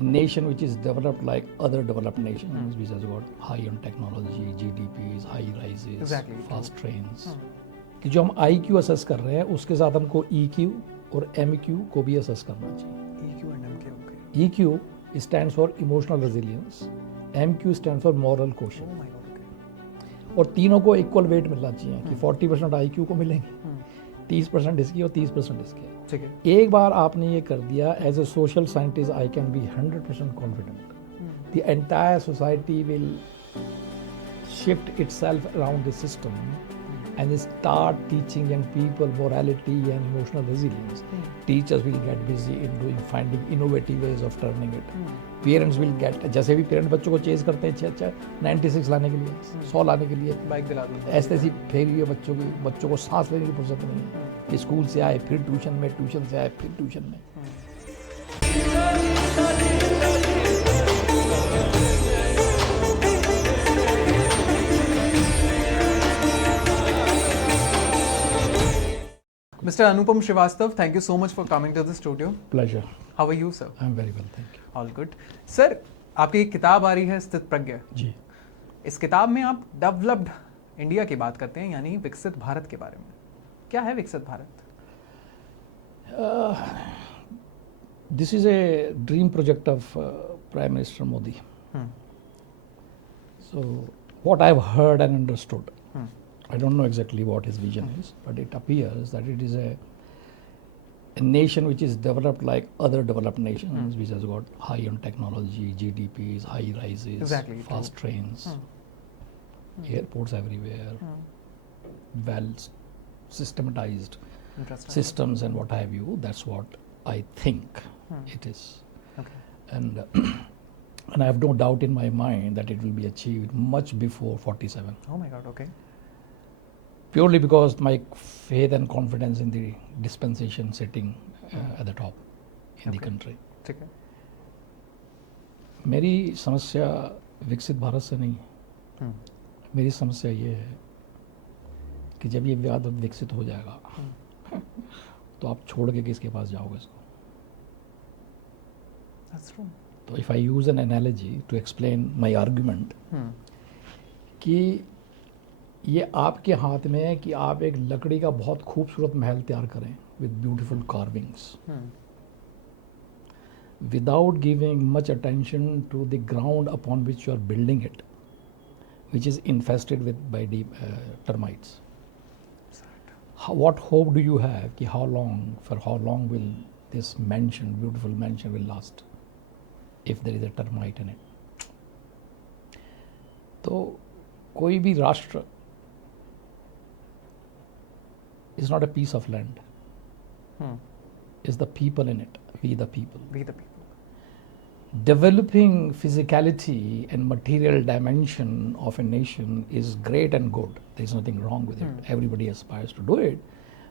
a nation which is developed like other developed nations, which has got high on technology, GDPs, high rises, Exactly. fast trains. कि जो हम IQ assess कर रहे हैं उसके साथ हमको EQ और MEQ को भी असेस करना चाहिए. EQ and MQ, okay. EQ stands for emotional resilience, MQ stands for moral quotient. Oh my God, okay. और तीनों को इक्वल वेट मिलना चाहिए कि 40% IQ को मिलेंगे, 30% इसकी और 30% इसके. ठीक है. एक बार आपने ये कर दिया, as a social scientist I can be 100% confident the entire society will shift itself around the system and start teaching young people morality and emotional resilience. Teachers will get busy in finding innovative ways of turning it. Parents will get, जैसे भी parents बच्चों को chase करते हैं अच्छा 96 लाने के लिए, 100 लाने के लिए, बाइक दिला दो. ऐसे ऐसी फेरी हुई है बच्चों को सांस लेने की फुर्सत नहीं है. स्कूल से आए फिर ट्यूशन में, ट्यूशन से आए फिर ट्यूशन में. Mr. Anupam Srivastava, thank you so much for coming to the studio. Pleasure. How are you, sir? I'm very well, thank you. All good. Sir, आपकी एक किताब आ रही है स्थित प्रज्ञ. जी. इस किताब में आप डेवलप्ड इंडिया की बात करते हैं, यानी विकसित भारत के बारे में. क्या है विकसित Bharat? This is a dream project of Prime Minister Modi. So what I've heard and understood, I don't know exactly what his vision is, but it appears that it is a nation which is developed like other developed nations, which has got high on technology, GDPs, high rises, Exactly, fast trains, airports everywhere, well systematized Interesting. systems and what have you. That's what I think it is. Okay. And and I have no doubt in my mind that it will be achieved much before 47. Oh my God, okay. Purely because my faith and confidence in the dispensation sitting at the top in the Okay. country. ठीक है. मेरी समस्या विकसित भारत से नहीं है. मेरी समस्या ये है कि जब ये विवाद विकसित हो जाएगा तो आप छोड़ के किसके पास जाओगे इसको. That's true. तो if I use an analogy to explain my argument, कि ये आपके हाथ में है कि आप एक लकड़ी का बहुत खूबसूरत महल तैयार करें with beautiful carvings, without giving much attention to the ground upon which you are building it, which is infested with by the termites. What hope do you have कि for how long will this mansion, beautiful mansion will last if there is a termite in it? तो कोई भी राष्ट्र is not a piece of land. It's the people in it, we the people. We the people. Developing physicality and material dimension of a nation is great and good. There's nothing wrong with it. Everybody aspires to do it.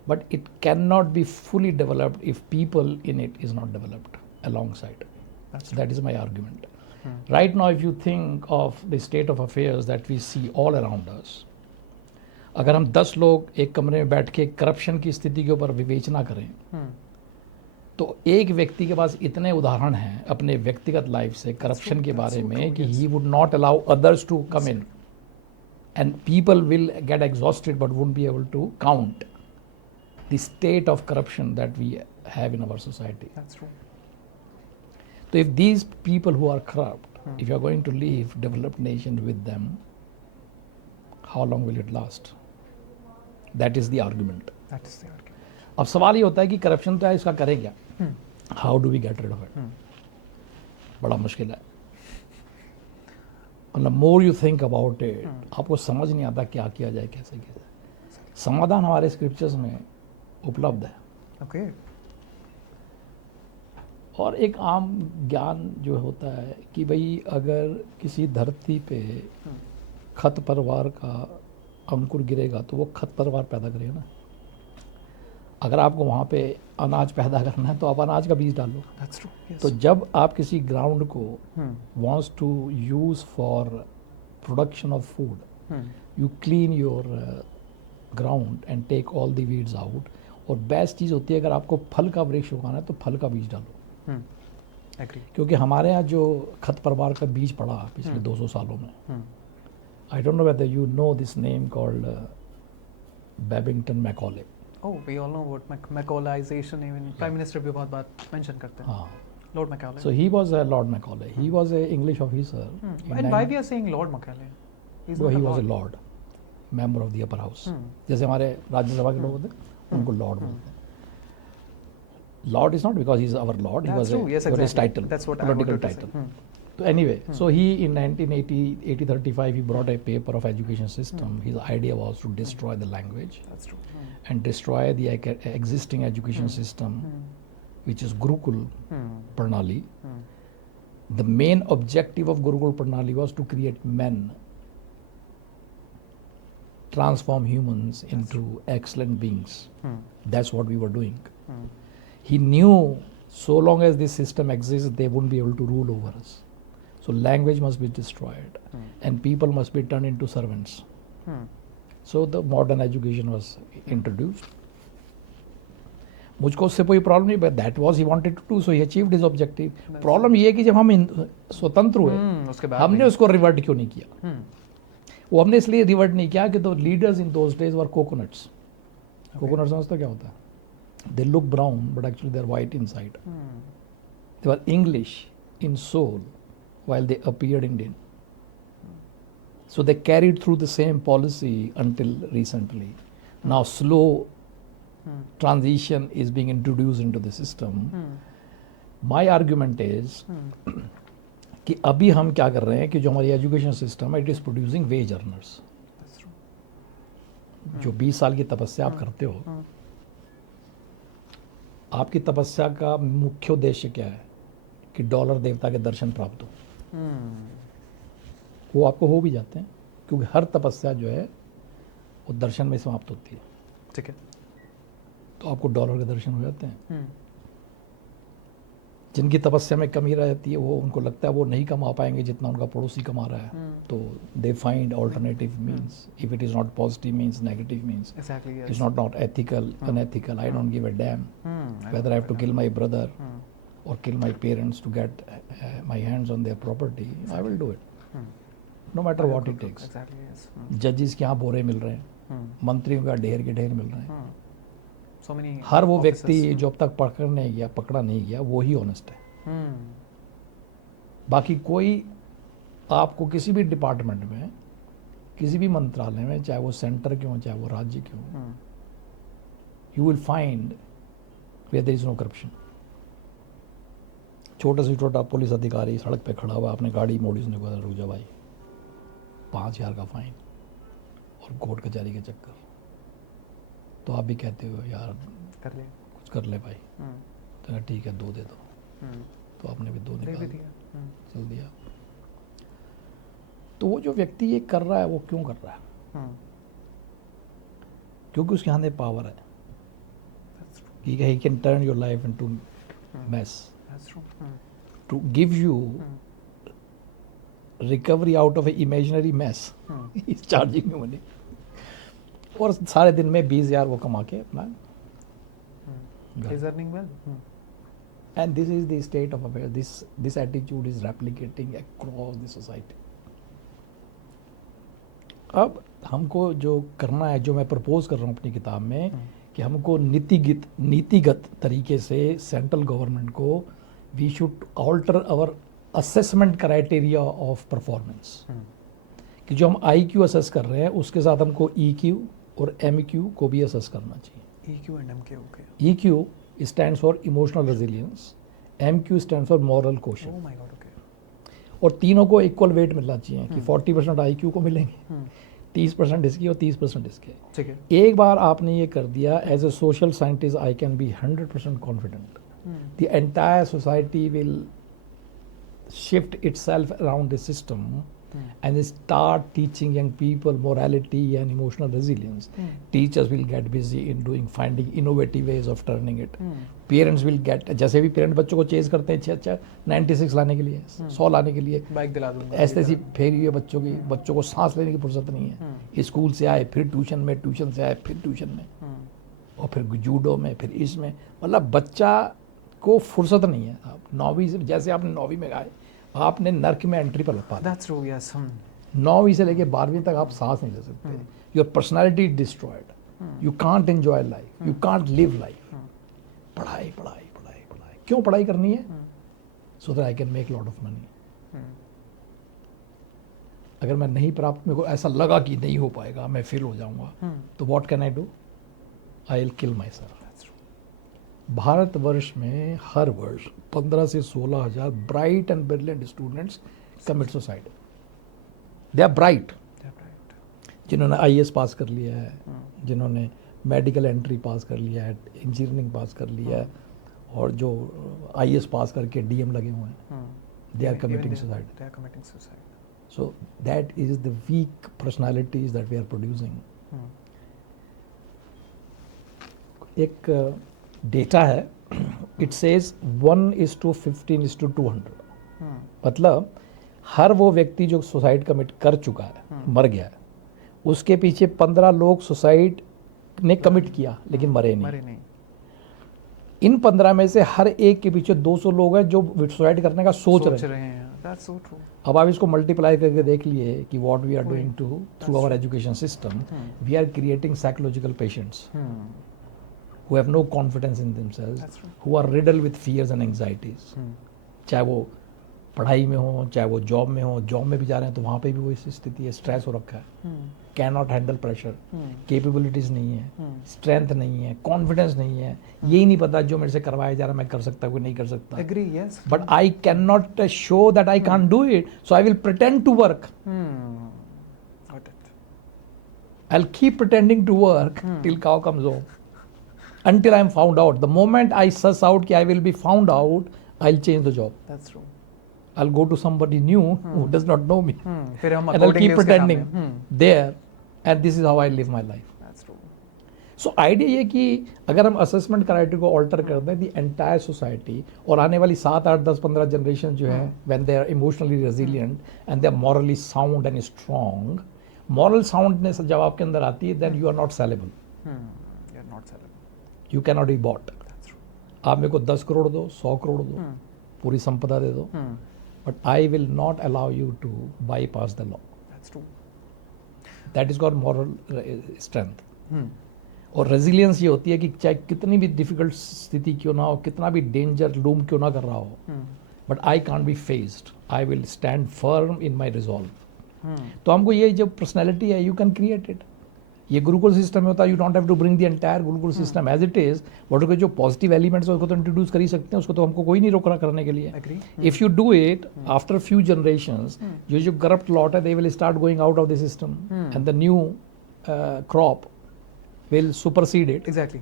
But it cannot be fully developed if people in it is not developed alongside. So that is my argument. Right now, if you think of the state of affairs that we see all around us, अगर हम 10 लोग एक कमरे में बैठ के corruption की स्थिति के ऊपर विवेचना करें, तो एक व्यक्ति के पास इतने उदाहरण हैं अपने व्यक्तिगत लाइफ से करप्शन के बारे में कि he would not allow others to come in, and people will get exhausted but won't be able to count the state of corruption that we have in our society. That's true. So if these people who are corrupt, if you are going to leave developed nation with them, how long will it last? That is the argument. That is the argument. अब सवाल ये होता है कि corruption तो है, इसका करें क्या? How do we get rid of it? बड़ा मुश्किल है. And the more you think about it, आपको समझ नहीं आता क्या किया जाए, कैसे किया जाए. समाधान हमारे स्क्रिप्चर्स में उपलब्ध है. Okay. और एक आम ज्ञान जो होता है कि भाई अगर किसी धरती पे खरपतवार का अंकुर गिरेगा तो वो खरपतवार पैदा करेगा ना. अगर आपको वहाँ पे अनाज पैदा करना है तो आप अनाज का बीज डालो. That's true. Yes. तो जब आप किसी ग्राउंड को wants to use for production of food, you clean your ground and take all the weeds out. और बेस्ट चीज़ होती है अगर आपको फल का वृक्ष उगाना है तो फल का बीज डालो. एग्री। क्योंकि हमारे यहाँ जो खत परवार का बीज पड़ा पिछले 200 सालों में, I don't know whether you know this name called Babington Macaulay. Oh, we all know about Macaulayization, even prime minister भी बहुत बात मेंशन करते हैं। हाँ, Lord Macaulay. so he was a Lord Macaulay. He was a English officer. And why we are saying Lord Macaulay? He's Well, not he a was a lord. lord, member of the upper house. जैसे हमारे राज्यसभा के लोग होते हैं, उनको Lord बोलते हैं। Lord is not because he's our lord. He That's was true. Yes, his exactly. title, That's what I political wanted to say. title. So anyway, so he in 1835 he brought a paper of education system. His idea was to destroy the language That's true. and destroy the existing education system, which is Gurukul Pranali. The main objective of Gurukul Pranali was to create men, transform humans into excellent beings. That's what we were doing. He knew so long as this system exists, they wouldn't be able to rule over us. So language must be destroyed and people must be turned into servants. So the modern education was introduced. मुझको उससे कोई problem नहीं, but that was he wanted to do, so he achieved his objective. Problem ये है कि जब हम स्वतंत्र हुए, उसके बाद हमने उसको रिवर्ट क्यों नहीं किया? वो हमने इसलिए रिवर्ट नहीं किया कि the leaders in those days were coconuts. Coconut समझते हो क्या होता है? They look brown, but actually they're white inside. They were English in soul, while they appeared Indian. So they carried through the same policy until recently. Now slow transition is being introduced into the system. My argument is कि अभी हम क्या कर रहे हैं कि जो हमारी एजुकेशन सिस्टम है, it is producing wage earners. जो 20 साल की तपस्या आप करते हो, आपकी तपस्या का मुख्य उद्देश्य क्या है कि डॉलर देवता के दर्शन प्राप्त हो। वो आपको हो भी जाते हैं, क्योंकि हर तपस्या जो है वो दर्शन में समाप्त होती है। ठीक है। तो आपको डॉलर के दर्शन हो जाते हैं। जिनकी तपस्या में कमी रहती है, वो उनको लगता है वो नहीं कमा पाएंगे जितना उनका पड़ोसी कमा रहा है, तो they find alternative means. If it is not positive means, negative means, it's not ethical, unethical, I don't give a dam whether I have to kill my brother or kill my parents to get my hands on their property, I will do it, no matter what it takes. जजिस के यहाँ बोरे मिल रहे हैं, मंत्रियों का ढेर के ढेर मिल रहे हैं। हर वो व्यक्ति जो अब तक पकड़ा नहीं गया, वो ही ऑनेस्ट है। बाकी कोई आपको किसी भी डिपार्टमेंट में, किसी भी मंत्रालय में, चाहे वो सेंटर के हो चाहे वो राज्य के हो, you will find where there is no corruption. छोटा से छोटा पुलिस अधिकारी सड़क पे खड़ा हुआ, अपने गाड़ी मोड़ी, उसने कहा रुक जा भाई, 5,000 का फाइन और कोर्ट कचहरी के चक्कर। तो आप भी कहते हो यार कर ले, कुछ कर ले भाई। तो ठीक है, 2 दे दो। तो आपने भी 2 निकाल दिया, चल दिया। तो वो जो व्यक्ति ये कर रहा है, वो क्यों कर रहा है? क्योंकि उसके हाथ में पावर है। He can turn your life into mess. That's true. To give you recovery out of an imaginary mess, he's charging you money. और सारे दिन में 20,000 वो कमा के अपना। He's earning well. And this is the state of affairs. This attitude is replicating across the society. अब हमको जो करना है, जो मैं प्रपोज कर रहा हूँ अपनी किताब में, कि हमको नीतिगत तरीके से सेंट्रल गवर्नमेंट को we should alter our assessment criteria of performance. कि जो हम IQ असेस कर रहे हैं, उसके साथ हमको EQ और MQ को भी असेस करना चाहिए। EQ and MQ, okay. EQ stands for emotional resilience, MQ stands for moral quotient. Oh my God, okay. और तीनों को इक्वल वेट मिलना चाहिए कि 40% IQ को मिलेंगे, 30% इसकी और 30% इसके। ठीक है। एक बार आपने ये कर दिया, as a social scientist I can be 100% confident the entire society will shift itself around this system and they start teaching young people morality and emotional resilience. Teachers will get busy in finding innovative ways of turning it. Parents will get, जैसे भी parent बच्चों को chase करते हैं 96 लाने के लिए, 100 लाने के लिए, बाइक दिला दूंगा, ऐसे ऐसी फेरी हुई है बच्चों की। बच्चों को सांस लेने की फुर्सत नहीं है। स्कूल से आए फिर ट्यूशन में, ट्यूशन से आए फिर ट्यूशन में, और फिर जूडो में, फिर इसमें। मतलब बच्चा को फुर्सत नहीं है। आप 9वीं से, जैसे आपने 9वीं में गाए, आपने नर्क में एंट्री पर पा दी। That's true, yes. 9वीं से लेके 12वीं तक आप सांस नहीं ले सकते। Your personality is destroyed, you can't enjoy life, you can't live life. पढ़ाई पढ़ाई पढ़ाई पढ़ाई, क्यों पढ़ाई करनी है? So that I can make lot of money. अगर मैं नहीं प्राप्त, मेरे को ऐसा लगा कि नहीं हो पाएगा, मैं फेल हो जाऊंगा, तो what can I do? I will kill my self. Bharatvarsh में हर वर्ष 15 से 16 हजार bright and brilliant students commit suicide. They are bright, जिन्होंने आईएएस पास कर लिया है, जिन्होंने मेडिकल एंट्री पास कर लिया है, इंजीनियरिंग पास कर लिया है, और जो आईएएस पास करके डीएम लगे हुए हैं, they are committing suicide. So that is the weak personalities that we are producing. एक डेटा है, इट सेज 1:15:200। मतलब हर वो व्यक्ति जो सुसाइड कमिट कर चुका है, मर गया है, उसके पीछे 15 लोग सुसाइड ने कमिट किया लेकिन मरे नहीं। इन 15 में से हर एक के पीछे 200 लोग हैं जो सुसाइड करने का सोच रहे हैं। That's so true. अब आप इसको मल्टीप्लाई करके देख लिए कि what we are doing to through our education system, we are creating psychological patients who have no confidence in themselves, who are riddled with fears and anxieties. चाहे वो पढ़ाई में हो, चाहे वो जॉब में हो, जॉब में भी जा रहे हैं तो वहाँ पे भी वही स्थिति है, स्ट्रेस हो रखा है, can not handle pressure, capabilities नहीं है, स्ट्रेंथ नहीं है, कॉन्फिडेंस नहीं है, यही नहीं पता जो मेरे से करवाया जा रहा है मैं कर सकता कोई नहीं कर सकता। Agree, yes. But I can not show that I can't do it, so I will pretend to work. Got it. I'll keep pretending to work till cow comes home. Until I'm found out. The moment I suss out that I will be found out, I'll change the job. That's true. I'll go to somebody new who does not know me. फिर हम And I'll accordingly keep उसके pretending सामने, there. And this is how I live my life. That's true. So idea ये कि अगर हम assessment criteria को alter कर दें, the entire society और आने वाली 7, 8, 10, 15 generation जो है, when they are emotionally resilient and they are morally sound and strong, moral soundness जब आपके अंदर आती है, then you are not sellable. You're not sellable. You cannot be bought. That's true. आप मेरे को 10 करोड़ दो, 100 करोड़ दो, पूरी संपदा दे दो, but I will not allow you to bypass the law. That's true. That is called moral strength. और resilience ये होती है कि चाहे कितनी भी डिफिकल्ट स्थिति क्यों ना हो, कितना भी डेंजर लूम क्यों ना कर रहा हो, but I can't be faced, I will stand firm in my resolve. तो हमको ये जो पर्सनैलिटी है, यू कैन क्रिएट इट। ये गुरुकुल सिस्टम में होता है, you don't have to bring the entire gurukul system as it is, but उसके जो पॉजिटिव एलिमेंट्स है उसको तो इंट्रोड्यूस कर ही सकते हैं, उसको तो हमको कोई नहीं रोक रहा करने के लिए। If you do it after few generations, जो करप्ट लॉट है, they will start going out of the system and the new crop will supersede it. Exactly.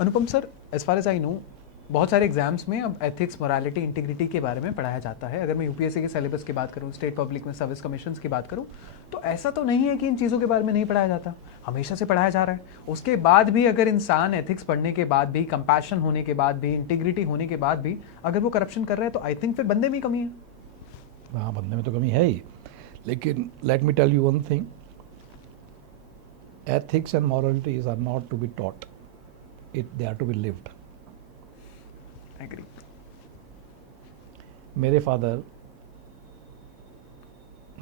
Anupam sir, as far as I know, बहुत सारे exams में अब ethics, morality, integrity के बारे में पढ़ाया जाता है। अगर मैं यूपीएससी के सिलेबस की बात करूँ, स्टेट पब्लिक में सर्विस कमीशन की बात करूँ, तो ऐसा तो नहीं है कि इन चीज़ों के बारे में नहीं पढ़ाया जाता, हमेशा से पढ़ाया जा रहा है। उसके बाद भी अगर इंसान एथिक्स पढ़ने के बाद भी, कंपैशन होने के बाद भी, इंटीग्रिटी होने के बाद भी अगर वो करप्शन कर रहा है, तो आई थिंक फिर बंदे में कमी है। हाँ, बंदे में तो कमी है ही, लेकिन let me tell you one thing, ethics and moralities are not to be taught, they are to be lived. I agree. मेरे फादर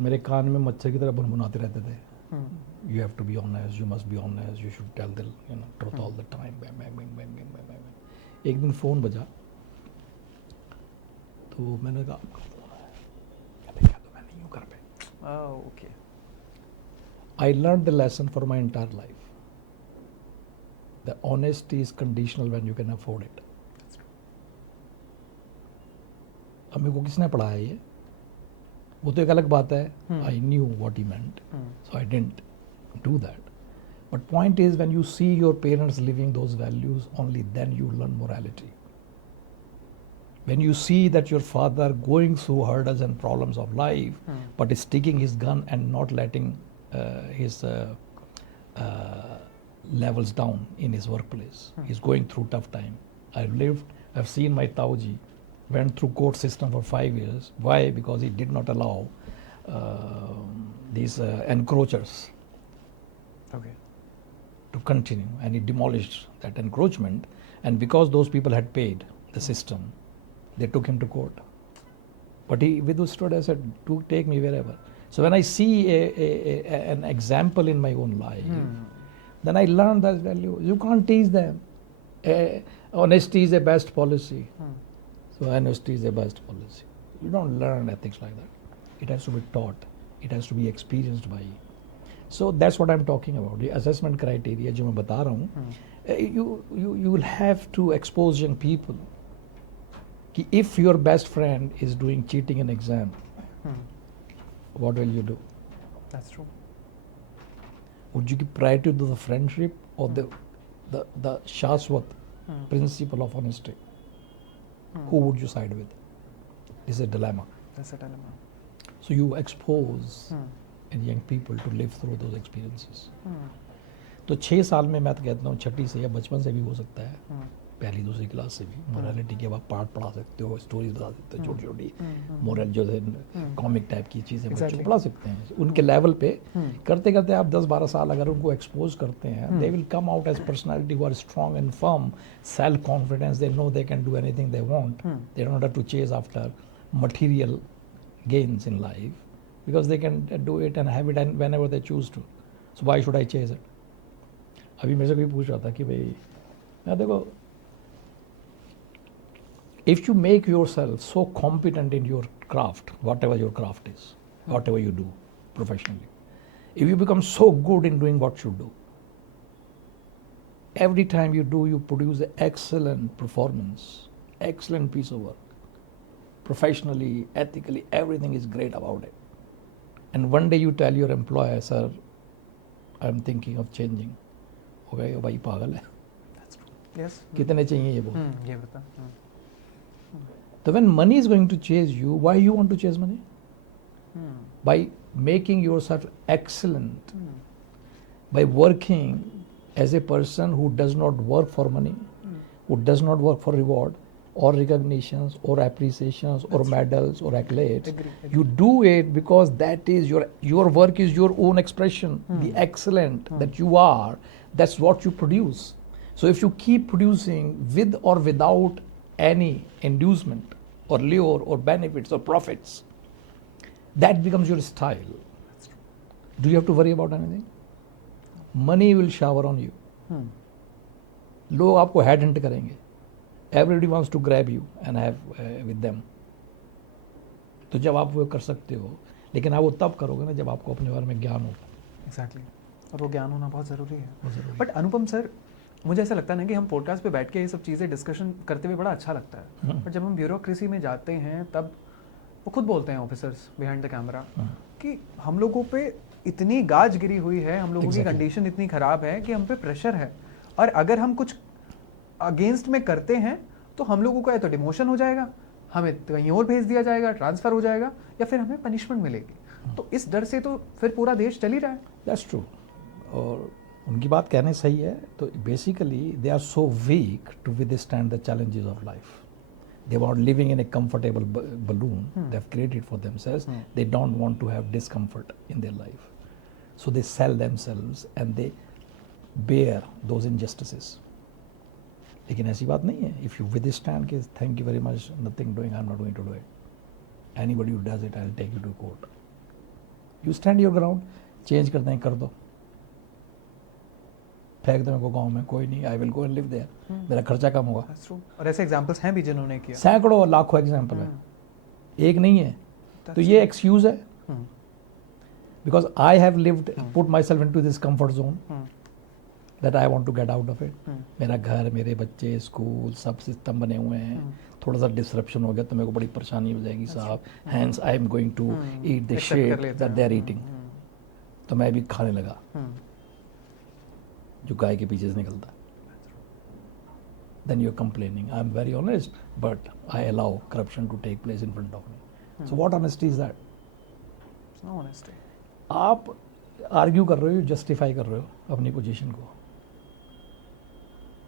मेरे कान में मच्छर की तरह भुनभुनाते रहते थे, you have to be honest, you must be honest, you should tell the truth all the time, bang bang bang bang bang bang bang. एक दिन फ़ोन बजा तो मैंने कहा आपका फ़ोन है, कहते क्या, तो मैं नहीं हूँ घर पे। Okay. I learned the lesson for my entire life. The honesty is conditional when you can afford it. अब मेरे को किसने पढ़ाया ये, वो तो एक अलग बात है। I knew what he meant, so I didn't do that. But point is, when you see your parents living those values, only then you learn morality. When you see that your father going through hurdles and problems of life, but is sticking his gun and not letting his levels down in his workplace. He's going through tough time. I've seen my Tauji went through court system for 5 years. Why? Because he did not allow these encroachers to continue, and he demolished that encroachment. And because those people had paid the system. They took him to court. But he withstood. I said, to take me wherever. So when I see an example in my own life, then I learn that value. You can't teach them. Honesty is the best policy. So honesty is the best policy. You don't learn ethics like that. It has to be taught. It has to be experienced by you. So that's what I'm talking about. The assessment criteria जो मैं बता रहा हूँ, you will have to expose young people कि if your best friend is doing cheating in exam, what will you do? That's true. Would you give priority to the friendship or the Shashwat principle of honesty? Who would you side with? It's a dilemma. That's a dilemma. So you expose in young people to live through those experiences. तो 6 साल में मैं तो कहता हूँ छठी से या बचपन से भी हो सकता है, पहली दूसरी क्लास से भी मोरालिटी के आप पार्ट पढ़ा सकते हो, स्टोरीज बता सकते हो, छोटी छोटी मोरल जो है कॉमिक टाइप की चीज़ें बच्चों को पढ़ा सकते हैं उनके लेवल पे। करते करते आप 10-12 साल अगर उनको एक्सपोज करते हैं, they will come out as personality who are strong and firm, self confidence, they know they can do anything they want, they don't have to chase after material gains in life because they can do it and have it and whenever they choose to. So why should I chase it? अभी मेरे से कोई पूछ रहा था कि भाई मैं देखो, if you make yourself so competent in your craft, whatever your craft is, whatever you do professionally, if you become so good in doing what you do, every time you do, you produce an excellent performance, excellent piece of work. Professionally, ethically, everything is great about it. And one day you tell your employer, sir, I'm thinking of changing. Okay, oh भाई पागल है. That's true. Yes. कितने चाहिए ये वो? ये बता. So when money is going to chase you, why you want to chase money? By making yourself excellent, by working as a person who does not work for money, who does not work for reward, or recognitions, or appreciations, or medals, or accolades. Agree. You do it because that is your work is your own expression, the excellent that you are. That's what you produce. So if you keep producing with or without any inducement, or lure, or benefits, or profits, that becomes your style. Do you have to worry about anything? Money will shower on you. लोग आपको head hunt करेंगे. Everybody wants to grab you and have with them. तो जब आप वो कर सकते हो, लेकिन आप वो तब करोगे ना जब आपको अपने बारे में ज्ञान हो. Exactly. और वो ज्ञान होना बहुत ज़रूरी है. बट अनुपम सर, मुझे ऐसा लगता है ना कि हम पॉडकास्ट पे बैठ के ये सब चीज़ें डिस्कशन करते हुए बड़ा अच्छा लगता है. बट जब हम ब्यूरोक्रेसी में जाते हैं तब वो खुद बोलते हैं ऑफिसर्स बिहाइंड द कैमरा कि हम लोगों पे इतनी गाज गिरी हुई है, हम लोगों की कंडीशन इतनी ख़राब है कि हम पे प्रेशर है, और अगर हम कुछ अगेंस्ट में करते हैं तो हम लोगों का या तो डिमोशन हो जाएगा, हमें कहीं और भेज दिया जाएगा, ट्रांसफ़र हो जाएगा, या फिर हमें पनिशमेंट मिलेगी. तो इस डर से तो फिर पूरा देश चल ही रहा है. That's true. और उनकी बात कहने सही है. तो basically they are so weak to withstand the challenges of life. They want living in a comfortable balloon they have created for themselves. They don't want to have discomfort in their life. So they sell themselves and they bear those injustices. लेकिन ऐसी बात नहीं है. If you withstand के thank you very much, nothing doing, I'm not going to do it. Anybody who does it, I'll take you to court. You stand your ground. Change करते हैं कर दो. फेंक दो मेरे को गाँव में, कोई नहीं, I will go and live there, मेरा खर्चा कम होगा. और ऐसे एग्जांपल्स हैं भी जिन्होंने किया. सैकड़ों लाखों एग्जांपल है, एक नहीं है. तो ये एक्सक्यूज है. Because I have lived, put my self into this comfort zone that I want to get out of it. मेरा घर, मेरे बच्चे, स्कूल, सब सिस्टम बने हुए हैं. थोड़ा सा डिसरप्शन हो गया तो मेरे को बड़ी परेशानी हो जाएगी साहब. Hence I am going to eat the shit that they are eating. तो मैं भी खाने लगा जो गाय के पीछे से निकलता. Then you're complaining. I'm very honest, but I allow corruption to take place in front of me. So what honesty is that? It's no honesty. आप आर्ग्यू कर रहे हो, जस्टिफाई कर रहे हो अपनी पोजीशन को,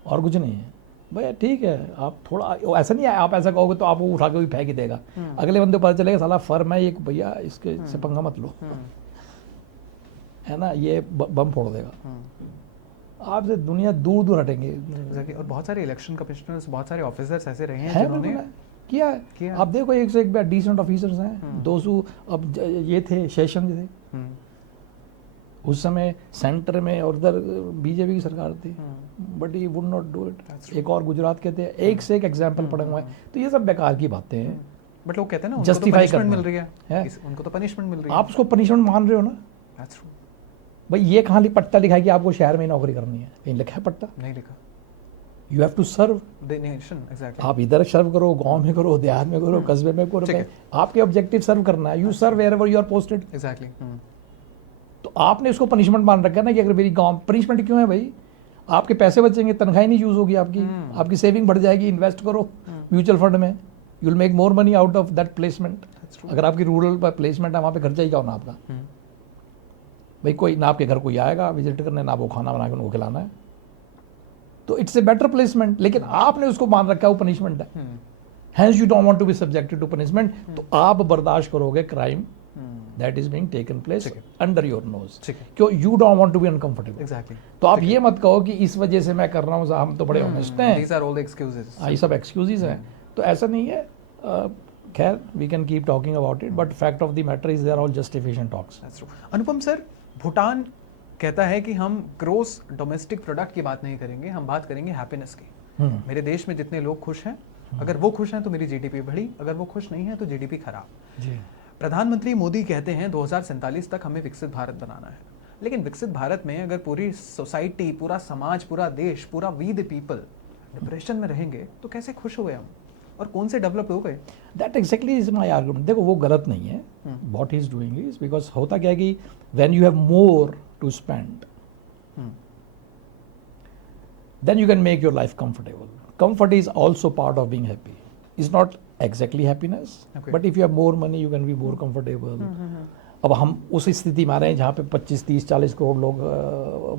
और कुछ नहीं है. भैया ठीक है, आप थोड़ा ऐसा नहीं है, आप ऐसा कहोगे तो आपको उठा के भी फेंक ही देगा. अगले बंदे को पता चलेगा साला फर्म है एक, भैया इसके से पंगा मत लो, है ना, ये बम फोड़ देगा. आपसे दुनिया दूर दूर हटेंगे। Exactly. और बहुत सारे इलेक्शन कमिश्नर्स, बहुत सारे ऑफिसर्स ऐसे रहे हैं है जिन्होंने बिल्कुल है, किया है। किया। आप देखो एक से एक डिसेंट ऑफिसर्स हैं, दोस्तों। अब ये थे सेशन थे, हम्म, उस समय सेंटर में और उधर बीजेपी की सरकार थी, but he would not do That's it. एक और गुजरात के थे, एक से एक एग्जाम्पल पड़े हुए हैं। तो ये सब बेकार की बातें हैं, बट लोग कहते हैं ना उनको तो Justify पनिशमेंट करना मिल रही है। उनको तो पनिशमेंट मिल रही है। आप उसको पनिशमेंट मान रहे हो ना। That's true. भाई ये कहाँ पट्टा लिखा है कि आपको शहर में ही नौकरी करनी है? कहीं लिखा है पट्टा? नहीं लिखा। You have to serve. The nation, exactly. आप इधर सर्व करो, गांव में करो, देहात में करो, कस्बे में करो, ठीक है। आपके ऑब्जेक्टिव सर्व करना है। You serve wherever you are posted. Exactly. तो आपने उसको पनिशमेंट मान रखा है ना कि अगर मेरी गांव, पनिशमेंट क्यों है भाई? आपके पैसे बचेंगे, तनख्वाही नहीं यूज होगी आपकी, आपकी सेविंग बढ़ जाएगी, इन्वेस्ट करो म्यूचुअल फंड में, you will make more money out of that placement. अगर आपकी रूरल प्लेसमेंट है, वहाँ पे खर्चा ही क्या होना आपका? भाई कोई ना आपके घर कोई आएगा विजिट करने, ना वो खाना बना के उनको खिलाना है, तो इट्स ए बेटर प्लेसमेंट। लेकिन आपने उसको मान रखा है वो पनिशमेंट है, hence you don't want to be subjected to punishment. तो आप बर्दाश्त करोगे crime that is being taken place under your nose, क्यों? You don't want to be uncomfortable. Exactly. तो आप ये मत कहो कि इस वजह से मैं कर रहा हूँ, हम तो बड़े ऑनेस्ट हैं, These are all the excuses. ये सब एक्सक्यूजेज हैं। तो ऐसा नहीं है। खैर we can keep talking about it, but fact of the matter is they are all justification talks. That's true. Anupam sir, Bhutan कहता है कि हम ग्रोस डोमेस्टिक प्रोडक्ट की बात नहीं करेंगे, हम बात करेंगे हैप्पीनेस की। मेरे देश में जितने लोग खुश हैं, अगर वो खुश हैं तो मेरी जीडीपी बढ़ी, अगर वो खुश नहीं है तो जीडीपी खराब। जी। प्रधानमंत्री मोदी कहते हैं 2047 तक हमें विकसित भारत बनाना है, लेकिन विकसित भारत में अगर पूरी सोसाइटी, पूरा समाज, पूरा देश, पूरा वी द पीपल डिप्रेशन में रहेंगे तो कैसे खुश हुए हम, और कौन से डेवलप हो गए? That exactly is my argument. देखो वो गलत नहीं है, what he is doing is because होता क्या है कि when you have more to spend then you can make your life comfortable. Comfort is also part of being happy. It's not exactly happiness, Okay. but if you have more money, you can be more comfortable. अब हम उस स्थिति में आ रहे हैं जहाँ पे 25, 30, 40 करोड़ लोग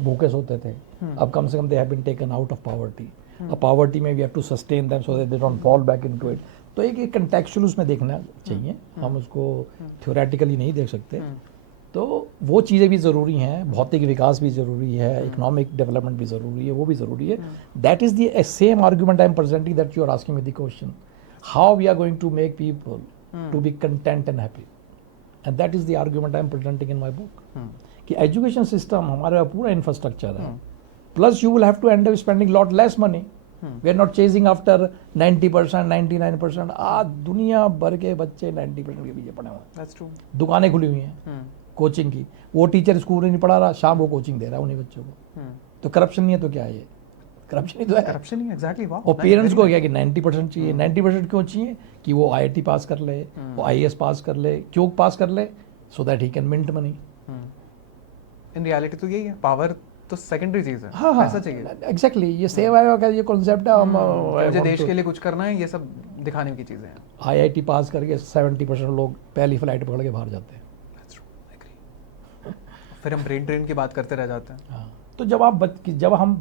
भूखे सोते थे। अब कम से कम they have been taken out of poverty. अब पॉवर्टी में we have to sustain them so that they don't fall back into it. तो एक कंटेक्चुअल उसमें देखना चाहिए, हम उसको थ्योरेटिकली नहीं देख सकते। तो वो चीज़ें भी ज़रूरी हैं, भौतिक विकास भी ज़रूरी है, इकोनॉमिक डेवलपमेंट भी ज़रूरी है, वो भी ज़रूरी है। That is the same argument I am presenting that you are asking me the question, how we are going to make people to be content and happy, and that is the argument I am presenting in my book. कि education system हमारा पूरा infrastructure है, plus you will have to end up spending lot less money. We are not chasing after 90%, 99%। आज दुनिया भर के बच्चे 90% के पीछे पड़े हुए हैं। दुकानें खुली हुई हैं कोचिंग की, वो टीचर स्कूल में नहीं पढ़ा रहा, शाम वो कोचिंग दे रहा है उन्हीं बच्चों को। तो करप्शन नहीं है तो क्या है ये? करप्शन ही तो है। करप्शन ही, एग्जैक्टली। वाह। और पेरेंट्स को क्या कि 90% चाहिए। 90% क्यों चाहिए? कि वो IIT पास कर ले, वो IAS पास कर ले। क्यों पास कर ले? So that he can mint money. In reality तो यही है, पावर तो सेकेंडरी चीज है। हाँ, ऐसा चाहिए। एग्जैक्टली। ये सेवा का ये कॉन्सेप्ट है, मुझे देश के लिए कुछ करना है, ये सब दिखाने की चीजें हैं। IIT पास करके 70% लोग पहली फ्लाइट पकड़ के बाहर जाते हैं। फिर हम ब्रेन ड्रेन की बात करते रह जाते हैं। हाँ, तो जब हम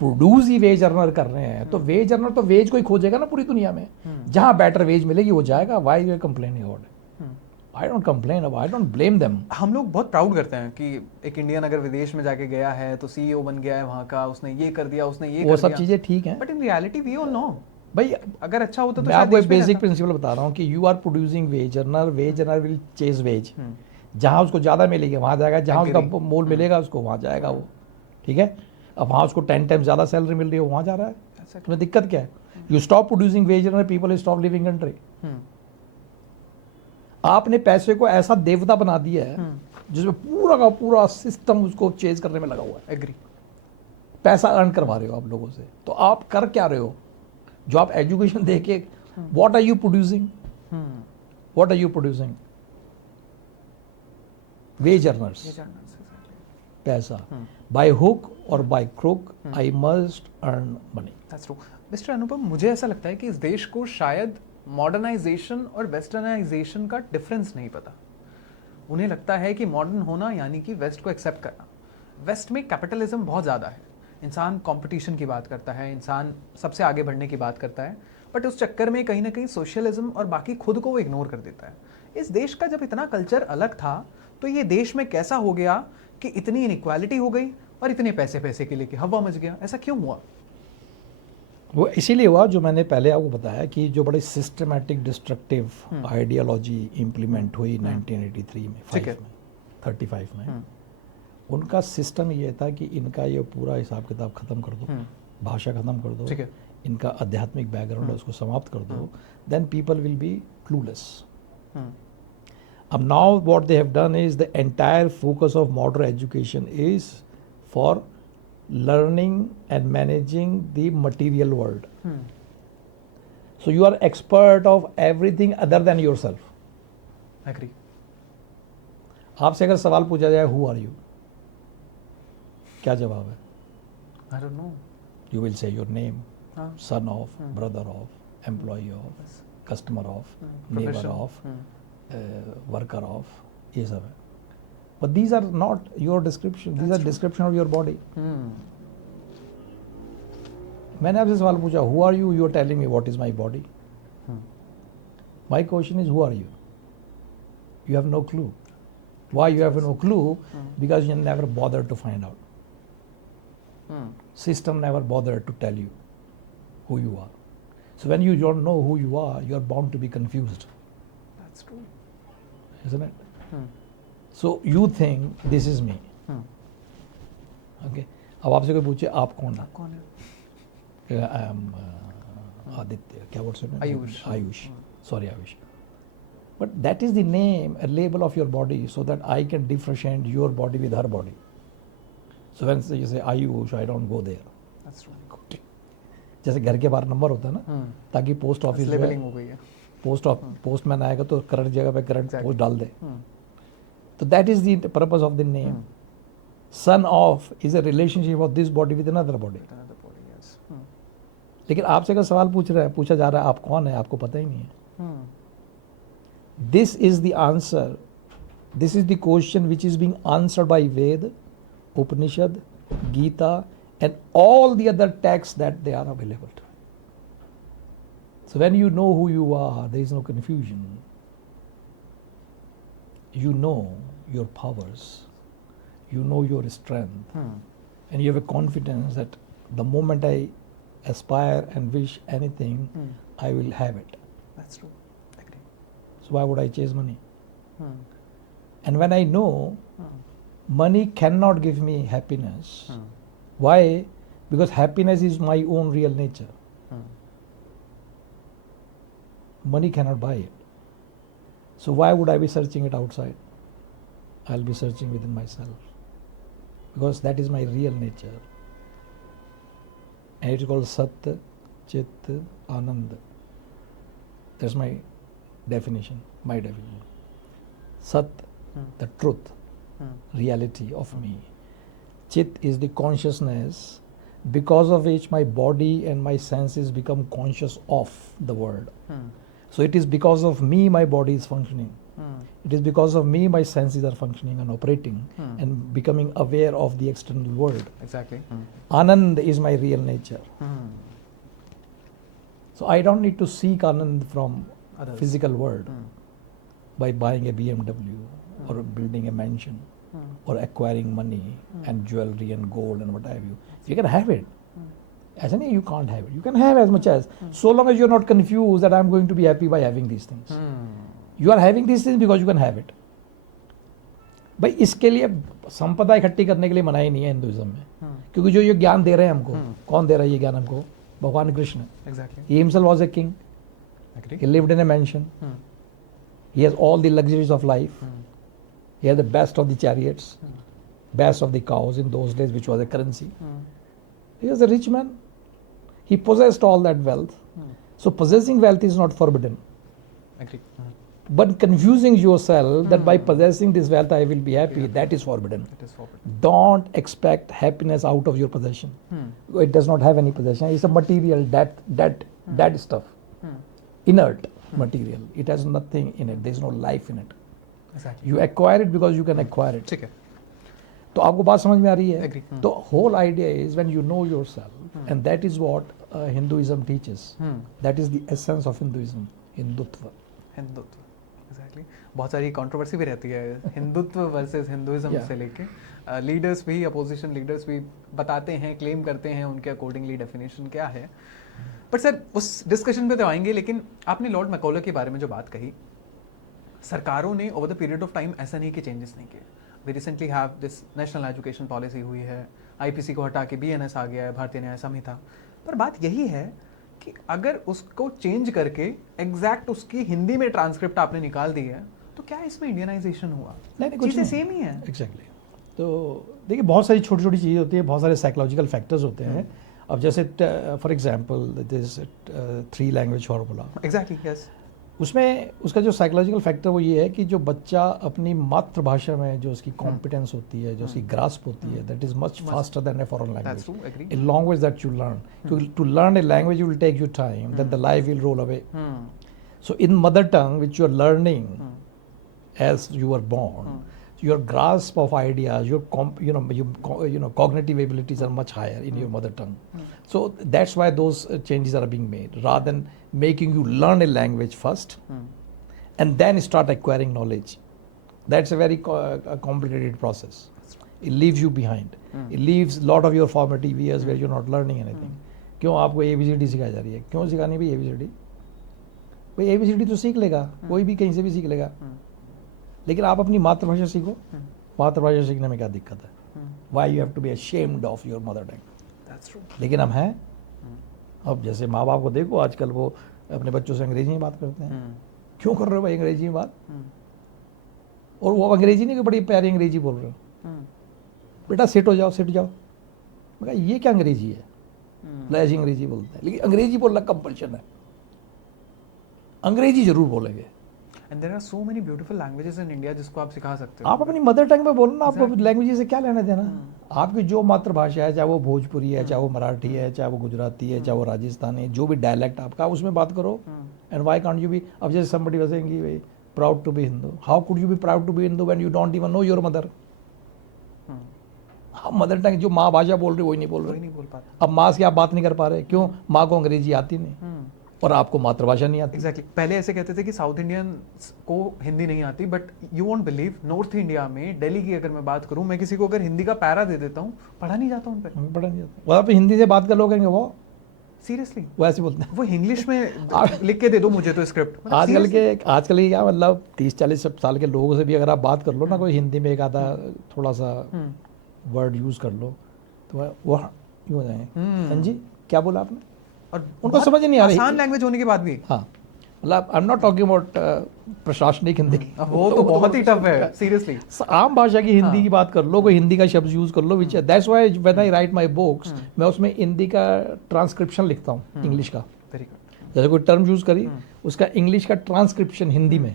प्रोड्यूस ही वेज अर्नर कर रहे हैं, तो वेज अर्नर तो वेज को ही खोजेगा ना पूरी दुनिया में। जहाँ बेटर वेज मिलेगी वो जाएगा। Why you complaining about it? I don't complain, I don't blame them. हम लोग बहुत प्राउड करते हैं कि एक इंडियन अगर विदेश में जाके गया है तो CEO बन गया है वहाँ का, उसने ये कर दिया, उसने ये कर दिया। वो सब चीजें ठीक हैं, but in reality we all know भाई अगर अच्छा होता तो मैं आपको एक बेसिक प्रिंसिपल बता रहा हूँ कि you are producing wage earner will chase wage. जहाँ उसको ज़्यादा मिलेगी वहाँ जाएगा, जहाँ उसका मोल मिलेगा उसको वहाँ जाएगा वो। ठीक है? अब वहाँ उसको 10 टाइम्स ज़्यादा सैलरी मिल रही है, वहाँ जा रहा है। तुम्हें दिक्कत क्या है? You stop producing wage earner, people stop living country. आपने पैसे को ऐसा देवता बना दिया है जिसमें पूरा का पूरा सिस्टम उसको चेज करने में लगा हुआ है। एग्री। पैसा अर्न करवा रहे हो आप लोगों से, तो आप कर क्या रहे हो? जो आप एजुकेशन दे के, what are you producing? What are you producing? Wage earners, पैसा। बाय हुक और by crook I must earn money. That's true. Mister Anupam, मुझे ऐसा लगता है कि इस देश को शायद मॉडर्नाइजेशन और वेस्टर्नाइजेशन का डिफरेंस नहीं पता। उन्हें लगता है कि मॉडर्न होना यानी कि वेस्ट को एक्सेप्ट करना। वेस्ट में कैपिटलिज्म बहुत ज़्यादा है, इंसान कंपटीशन की बात करता है, इंसान सबसे आगे बढ़ने की बात करता है, बट उस चक्कर में कहीं ना कहीं सोशलिज्म और बाकी खुद को वो इग्नोर कर देता है। इस देश का जब इतना कल्चर अलग था तो ये देश में कैसा हो गया कि इतनी इनइक्वालिटी हो गई, और इतने पैसे पैसे के लिए कि हवा मच गया, ऐसा क्यों हुआ? वो इसीलिए हुआ जो मैंने पहले आपको बताया कि जो बड़े सिस्टमैटिक डिस्ट्रक्टिव आइडियोलॉजी इम्प्लीमेंट हुई 1983 में, ठीक है। 35 में, उनका सिस्टम ये था कि इनका ये पूरा हिसाब किताब ख़त्म कर दो, भाषा ख़त्म कर दो, ठीक है। इनका आध्यात्मिक बैकग्राउंड है उसको समाप्त कर दो, then people will be clueless. अब now what they have done is the entire focus of modern education is for learning and managing the material world. So you are expert of everything other than yourself. Agree. आपसे अगर सवाल पूछा जाए who are you, क्या जवाब है? I don't know. You will say your name, हाँ. son of, brother of, employee of, customer of, neighbor Profession. of, worker of, ये सब है. But these are not your description. These are description of your body. मैंने आपसे सवाल पूछा who are you? You are telling me what is my body. My question is who are you? You have no clue. Why you have no clue? Because you never bothered to find out. System never bothered to tell you who you are. So when you don't know who you are, you are bound to be confused. That's true. Isn't it? So you think this is me. Okay. अब आपसे कोई पूछे आप कौन है? कौन है? I am Aditya. क्या what's your name? Ayush. Ayush. Sorry, Ayush. But that is the name, a label of your body, so that I can differentiate your body with her body. So when you say Ayush, I don't go there. That's true. जैसे घर के बाहर number होता है ना, ताकि post office labelling हो गई है. पोस्टमैन आएगा तो करंट जगह पे करंट पोस्ट डाल दे. तो that is the purpose of the name. Son of is a relationship of this body with another body. लेकिन आपसे अगर सवाल पूछा जा रहा है आप कौन है, आपको पता ही नहीं है. This is the answer, this is the question which is being answered by Veda, Upanishad, Gita and all the other texts that they are available to. So when you know who you are, there is no confusion. You know your powers, you know your strength, and you have a confidence that the moment I aspire and wish anything, I will have it. That's true. Agree. So why would I chase money? And when I know money cannot give me happiness, why? Because happiness is my own real nature. Money cannot buy it. So why would I be searching it outside? I'll be searching within myself. Because that is my real nature. And it is called Sat, Chit, Anand. That's my definition, my definition. Sat, the truth, reality of me. Chit is the consciousness because of which my body and my senses become conscious of the world. So it is because of me my body is functioning. It is because of me my senses are functioning and operating and becoming aware of the external world. Exactly. Anand is my real nature. So I don't need to seek Anand from Others. Physical world by buying a BMW or building a mansion. Or acquiring money and jewelry and gold and what have you. You can have it. As in, you can't have it. You can have as much as, so long as you're not confused that I'm going to be happy by having these things. You are having these things because you can have it. भाई इसके लिए संपदा इकट्ठी करने के लिए मनाही नहीं है हिंदुइज्म में, क्योंकि जो ये ज्ञान दे रहे हैं हमको, कौन दे रहा है ये ज्ञान हमको? भगवान Krishna. Exactly. He himself was a king. Agree. He lived in a mansion. He has all the luxuries of life. He had the best of the chariots, best of the cows in those days, which was a currency. He was a rich man. He possessed all that wealth. So possessing wealth is not forbidden. Agree. But confusing yourself that by possessing this wealth I will be happy, that is forbidden. It is forbidden. Don't expect happiness out of your possession. It does not have any possession. It's a material, dead stuff. Inert material. It has nothing in it. There is no life in it. Exactly. You acquire it because you can acquire it. ठीक है. तो आपको बात समझ में आ रही है? Agree. तो whole idea is when you know yourself, and that is what Hinduism teaches. That is the essence of Hinduism. Hindutva. Hindutva. Exactly बहुत सारी कंट्रोवर्सी भी रहती है हिंदुत्व वर्सेस हिंदुइज्म Yeah. से लेके लीडर्स भी अपोजिशन लीडर्स भी बताते हैं क्लेम करते हैं उनके अकॉर्डिंगली डेफिनेशन क्या है। बट सर उस डिस्कशन पे तो आएंगे, लेकिन आपने लॉर्ड मैकॉले के बारे में जो बात कही, सरकारों ने over the period of time ऐसा नहीं कि चेंजेस नहीं किए। We recently have this national education policy हुई है, आईपीसी को हटा के बीएनएस आ गया है, भारतीय न्याय संहिता। पर बात यही है कि अगर उसको चेंज करके एग्जैक्ट उसकी हिंदी में ट्रांसक्रिप्ट आपने निकाल दी है तो क्या इसमें इंडियनाइजेशन हुआ? नहीं, कुछ चीज़ें नहीं। सेम ही है। एग्जैक्टली। तो देखिए बहुत सारी छोटी छोटी चीज़ें होती है, बहुत सारे साइकोलॉजिकल फैक्टर्स होते हैं। अब जैसे for example this 3 language formula, exactly yes. उसमें उसका जो साइकोलॉजिकल फैक्टर वो ये है कि जो बच्चा अपनी मातृभाषा में जो उसकी कॉम्पिटेंस होती है, जो उसकी ग्रास्प होती है, that is much faster than a foreign That's language, true, agree. a language that you learn. To learn a language will take you time, then the life will roll away. So in mother tongue, which you are learning as you were born, your grasp of ideas, your cognitive abilities are much higher in your mother tongue. So that's why those changes are being made, rather than making you learn a language first and then start acquiring knowledge. That's a very complicated process. It leaves you behind. It leaves a lot of your formative years where you're not learning anything. क्यों आपको ABCD सिखाई जा रही है? क्यों सिखानी भाई ABCD? भाई ABCD तो सीख लेगा, कोई भी कहीं से भी सीख लेगा, लेकिन आप अपनी मातृभाषा सीखो। मातृभाषा सीखने में क्या दिक्कत है? Why you have to be ashamed of your mother tongue? That's true. लेकिन हम हैं। अब जैसे माँ बाप को देखो, आजकल वो अपने बच्चों से अंग्रेजी में बात करते हैं। क्यों कर रहे हो भाई अंग्रेजी में बात? और वो अंग्रेजी नहीं कि बड़ी प्यारी अंग्रेजी बोल रहे हो। बेटा सिट हो जाओ, सिट जाओ। मैं कहा ये क्या अंग्रेजी है? ऐसी अंग्रेजी बोलते हैं, लेकिन अंग्रेजी बोलना कंपल्शन है। अंग्रेजी जरूर बोलेंगे। And there are so many beautiful languages in India जिसको आप सिखा सकते हो। आप अपनी मदर टंग में बोलो ना, आपको लैंग्वेज से क्या लेना देना? आपकी जो मातृभाषा है, चाहे वो भोजपुरी है, चाहे वो मराठी है, चाहे वो गुजराती है, चाहे वो राजस्थानी है, जो भी डायलेक्ट आपका, उसमें बात करो। And why can't you be, अब जैसे somebody was saying कि proud to be Hindu, how could you be proud to be Hindu when you don't even know your mother? हम मदर टंग जो माँ भाषा बोल रहे वही नहीं बोल कोई रहे। नहीं बोल पाता। अब माँ से आप बात नहीं कर पा रहे, क्यों? माँ को अंग्रेजी आती नहीं और आपको मातृभाषा नहीं आती। एग्जैक्टली पहले ऐसे कहते थे कि साउथ इंडियन को हिंदी नहीं आती, but you won't believe north India में दिल्ली की अगर मैं बात करूं, मैं किसी को अगर हिंदी का पैरा दे देता हूं, पढ़ा नहीं जाता उन पे। हमें पढ़ा नहीं जाता। वहाँ पे हिंदी से बात कर लोग कहेंगे वो सीरियसली वो ऐसे बोलते हैं। वो इंग्लिश में लिख के दे दो मुझे तो स्क्रिप्ट। आजकल के क्या मतलब 30-40 साल के लोगों से भी अगर आप बात कर लो ना, कोई हिंदी में एक आधा थोड़ा सा वर्ड यूज कर लो तो वो यूँ हो जाएंगे, हाँ जी क्या बोला आपने? और उनको समझ ही नहीं आ रही। आसान लैंग्वेज होने के बाद भी। हाँ, मतलब I am not talking about प्रशासनिक हिंदी। वो तो बहुत ही टफ है सीरियसली। आम भाषा की हिंदी की बात कर लो, कोई हिंदी का शब्द यूज कर लो, which that's why when I write my books, मैं उसमें हिंदी का ट्रांसक्रिप्शन लिखता हूँ इंग्लिश का। Very good. जैसे कोई टर्म यूज करी, उसका इंग्लिश का ट्रांसक्रिप्शन हिंदी में।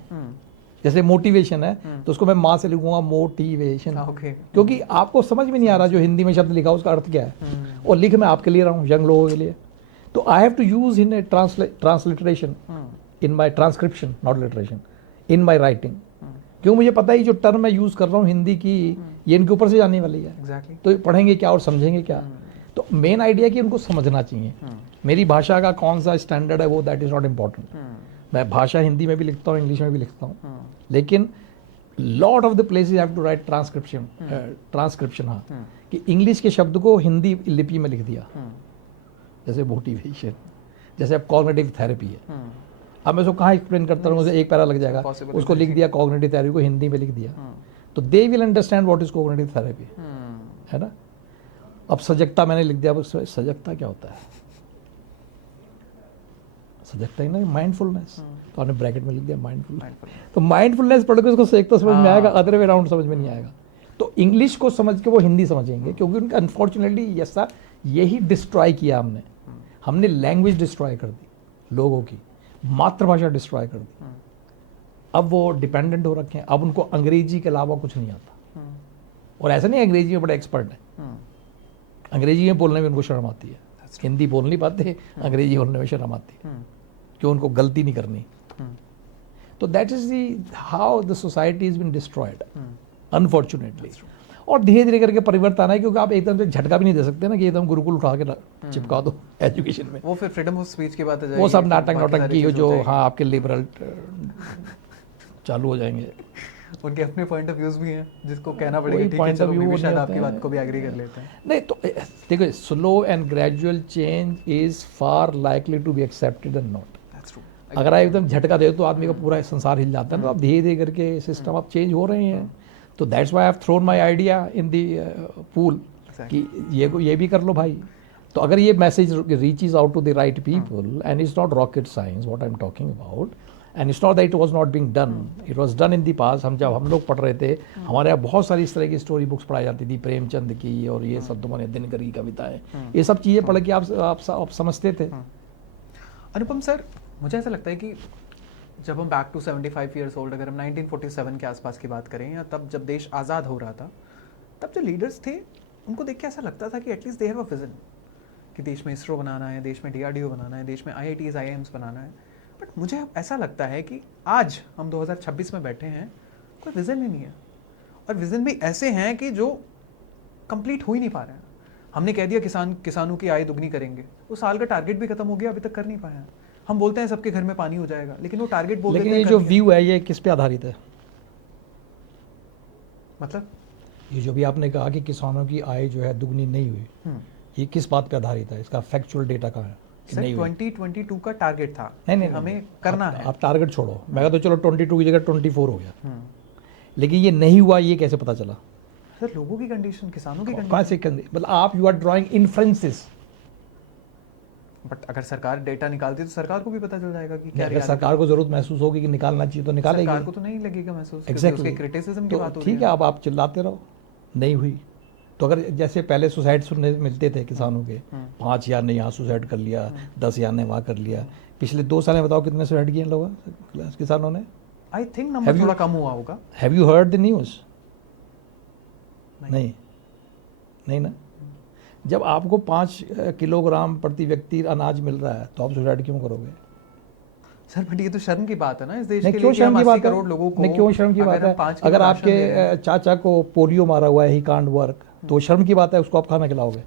जैसे मोटिवेशन है तो उसको मैं माँ से लिखूंगा मोटिवेशन, ओके। क्योंकि आपको समझ में नहीं आ रहा जो हिंदी में शब्द लिखा उसका अर्थ क्या है, और लिख मैं आपके लिए रहा हूँ, यंग लोगों के लिए। तो I have to use in a transliteration in my transcription, not literation, in my writing. क्यों? मुझे पता है जो टर्म मैं यूज कर रहा हूँ हिंदी की, ये इनके ऊपर से जाने वाली है। एग्जैक्टली। तो पढ़ेंगे क्या और समझेंगे क्या? तो मेन आइडिया कि उनको समझना चाहिए। मेरी भाषा का कौन सा स्टैंडर्ड है वो दैट इज नॉट इम्पॉर्टेंट। मैं भाषा हिंदी में भी लिखता हूँ, इंग्लिश में भी लिखता हूँ, लेकिन lot of the places have to write transcription. हाँ, कि इंग्लिश के शब्द को हिंदी लिपि में लिख दिया। जैसे मोटिवेशन, जैसे अब कॉग्निटिव थेरेपी है, अब मैं उसको कहाँ एक्सप्लेन करता रहूँ, मुझे एक पैरा लग जाएगा। उसको लिख दिया कॉग्निटिव थेरेपी को हिंदी में लिख दिया, तो they will understand what is cognitive therapy, है ना। अब सजगता मैंने लिख दिया, सजगता क्या होता है? सजगता ही ना माइंडफुलनेस, तो आपने ब्रैकेट में लिख दिया माइंडफुलनेस। तो माइंडफुलनेस पढ़ के उसको सेक तो समझ में आएगा, अदर वे राउंड समझ में नहीं आएगा। तो इंग्लिश को समझ के वो हिंदी समझेंगे, क्योंकि उनका अनफॉर्चुनेटली ऐसा यही डिस्ट्रॉय किया हमने लैंग्वेज डिस्ट्रॉय कर दी लोगों की, मातृभाषा डिस्ट्रॉय कर दी। अब वो डिपेंडेंट हो रखे हैं, अब उनको अंग्रेजी के अलावा कुछ नहीं आता। और ऐसा नहीं अंग्रेजी में बड़े एक्सपर्ट हैं, अंग्रेजी में बोलने में उनको शर्म आती है, हिंदी बोल नहीं पाते, अंग्रेजी बोलने में शर्म आती है, क्यों? उनको गलती नहीं करनी। तो that is the how the society is been destroyed unfortunately. और धीरे धीरे करके परिवर्तन आना है, क्योंकि आप एकदम से झटका भी नहीं दे सकते ना कि एकदम गुरुकुल उठा के चिपका दो एजुकेशन में। वो फिर फ्रीडम ऑफ स्पीच की बात है, वो सब नाटक नौटंकी जो हाँ आपके लिबरल चालू हो जाएंगे। उनके अपने पॉइंट ऑफ व्यूज भी हैं जिसको कहना कोई पड़ेगा ठीक है point of चलो view मे भी नहीं शायद होते आपकी हैं। बात को भी एग्री कर लेते हैं। नहीं तो देखो, slow and gradual change is far likely to be accepted and not. That's true. अगर आप एकदम झटका दे तो आदमी का पूरा संसार हिल जाता है, तो आप धीरे धीरे करके सिस्टम आप चेंज हो रहे हैं। तो that's why I have thrown my idea in the pool कि ये भी कर लो भाई। तो अगर ये message reaches out to the right people and it's not rocket science what I am talking about, and it's not that it was not being done, it was done in the past. जब हम लोग पढ़ रहे थे, हमारे यहाँ बहुत सारी इस तरह की स्टोरी बुक्स पढ़ाई जाती थी, प्रेमचंद की और ये सब तुम्हारे दिनकर की कविताएं, ये सब चीज़ें पढ़ के आप समझते थे। अनुपम सर, मुझे ऐसा लगता है कि जब हम बैक टू 75 ईयर्स ओल्ड, अगर हम 1947 के आसपास की बात करें या तब जब देश आज़ाद हो रहा था, तब जो लीडर्स थे उनको देख के ऐसा लगता था कि at least they have a vision कि देश में इसरो बनाना है, देश में DRDO बनाना है, देश में IITs IIMs बनाना है। बट मुझे अब ऐसा लगता है कि आज हम 2026 में बैठे हैं, कोई विज़न ही नहीं है, और विज़न भी ऐसे हैं कि जो कंप्लीट हो ही नहीं पा रहे हैं। हमने कह दिया किसानों की आय दुगनी करेंगे, वो साल का टारगेट भी खत्म हो गया, अभी तक कर नहीं पाए हैं। हम बोलते हैं सबके घर में पानी हो जाएगा, लेकिन वो टारगेट बोल लेकिन देते ये हैं जो कर दिया। व्यू है ये किस पे आधारित है? मतलब ये जो भी आपने कहा कि किसानों की आय जो है दुगनी नहीं हुई, ये किस बात पे आधारित है? इसका फैक्चुअल डेटा कहाँ है कि सर नहीं हुई? 2022 का टारगेट था नहीं, कि नहीं, हमें नहीं, करना है। आप टारगेट छोड़ो, मैं कहता तो चलो 22 की जगह 24 हो गया, लेकिन ये नहीं हुआ, ये कैसे पता चला? सर लोगों की कंडीशन, किसानों की कहाँ कंडीशन। से मतलब आप you are drawing inferences. But अगर सरकार डेटा निकालती है तो सरकार को भी पता चल जाएगा कि क्या अगर reality सरकार को जरूरत महसूस होगी कि निकालना चाहिए तो है। निकालेगी। सरकार को तो नहीं लगेगा महसूस, क्योंकि एग्जैक्टली, उसके क्रिटिसिज्म की बात हो रही ठीक है, अब आप चिल्लाते रहो, नहीं हुई तो। अगर जैसे पहले सुसाइड सुनने मिलते थे किसानों के, 5,000 ने यहाँ सुसाइड कर लिया, 10,000 ने वहाँ कर लिया, पिछले 2 साल में बताओ कितने सुसाइड किए लोगों किसानों ने? आई थिंक नंबर थोड़ा कम हुआ होगा। Have you heard the news? नहीं ना। जब आपको 5 किलोग्राम प्रति व्यक्ति अनाज मिल रहा है तो आप सुसाइड क्यों करोगे? सर बट ये तो शर्म की बात है ना इस देश नहीं, के क्यों लिए कि हम शर्म की 80 बात है? करोड़ लोगों को, नहीं, क्यों शर्म की बात अगर है? हम 5 किलो अगर राशन दे रहे हैं। आपके चाचा को पोलियो मारा हुआ है, ही कांट वर्क, तो शर्म की बात है, उसको आप खाना खिलाओगे?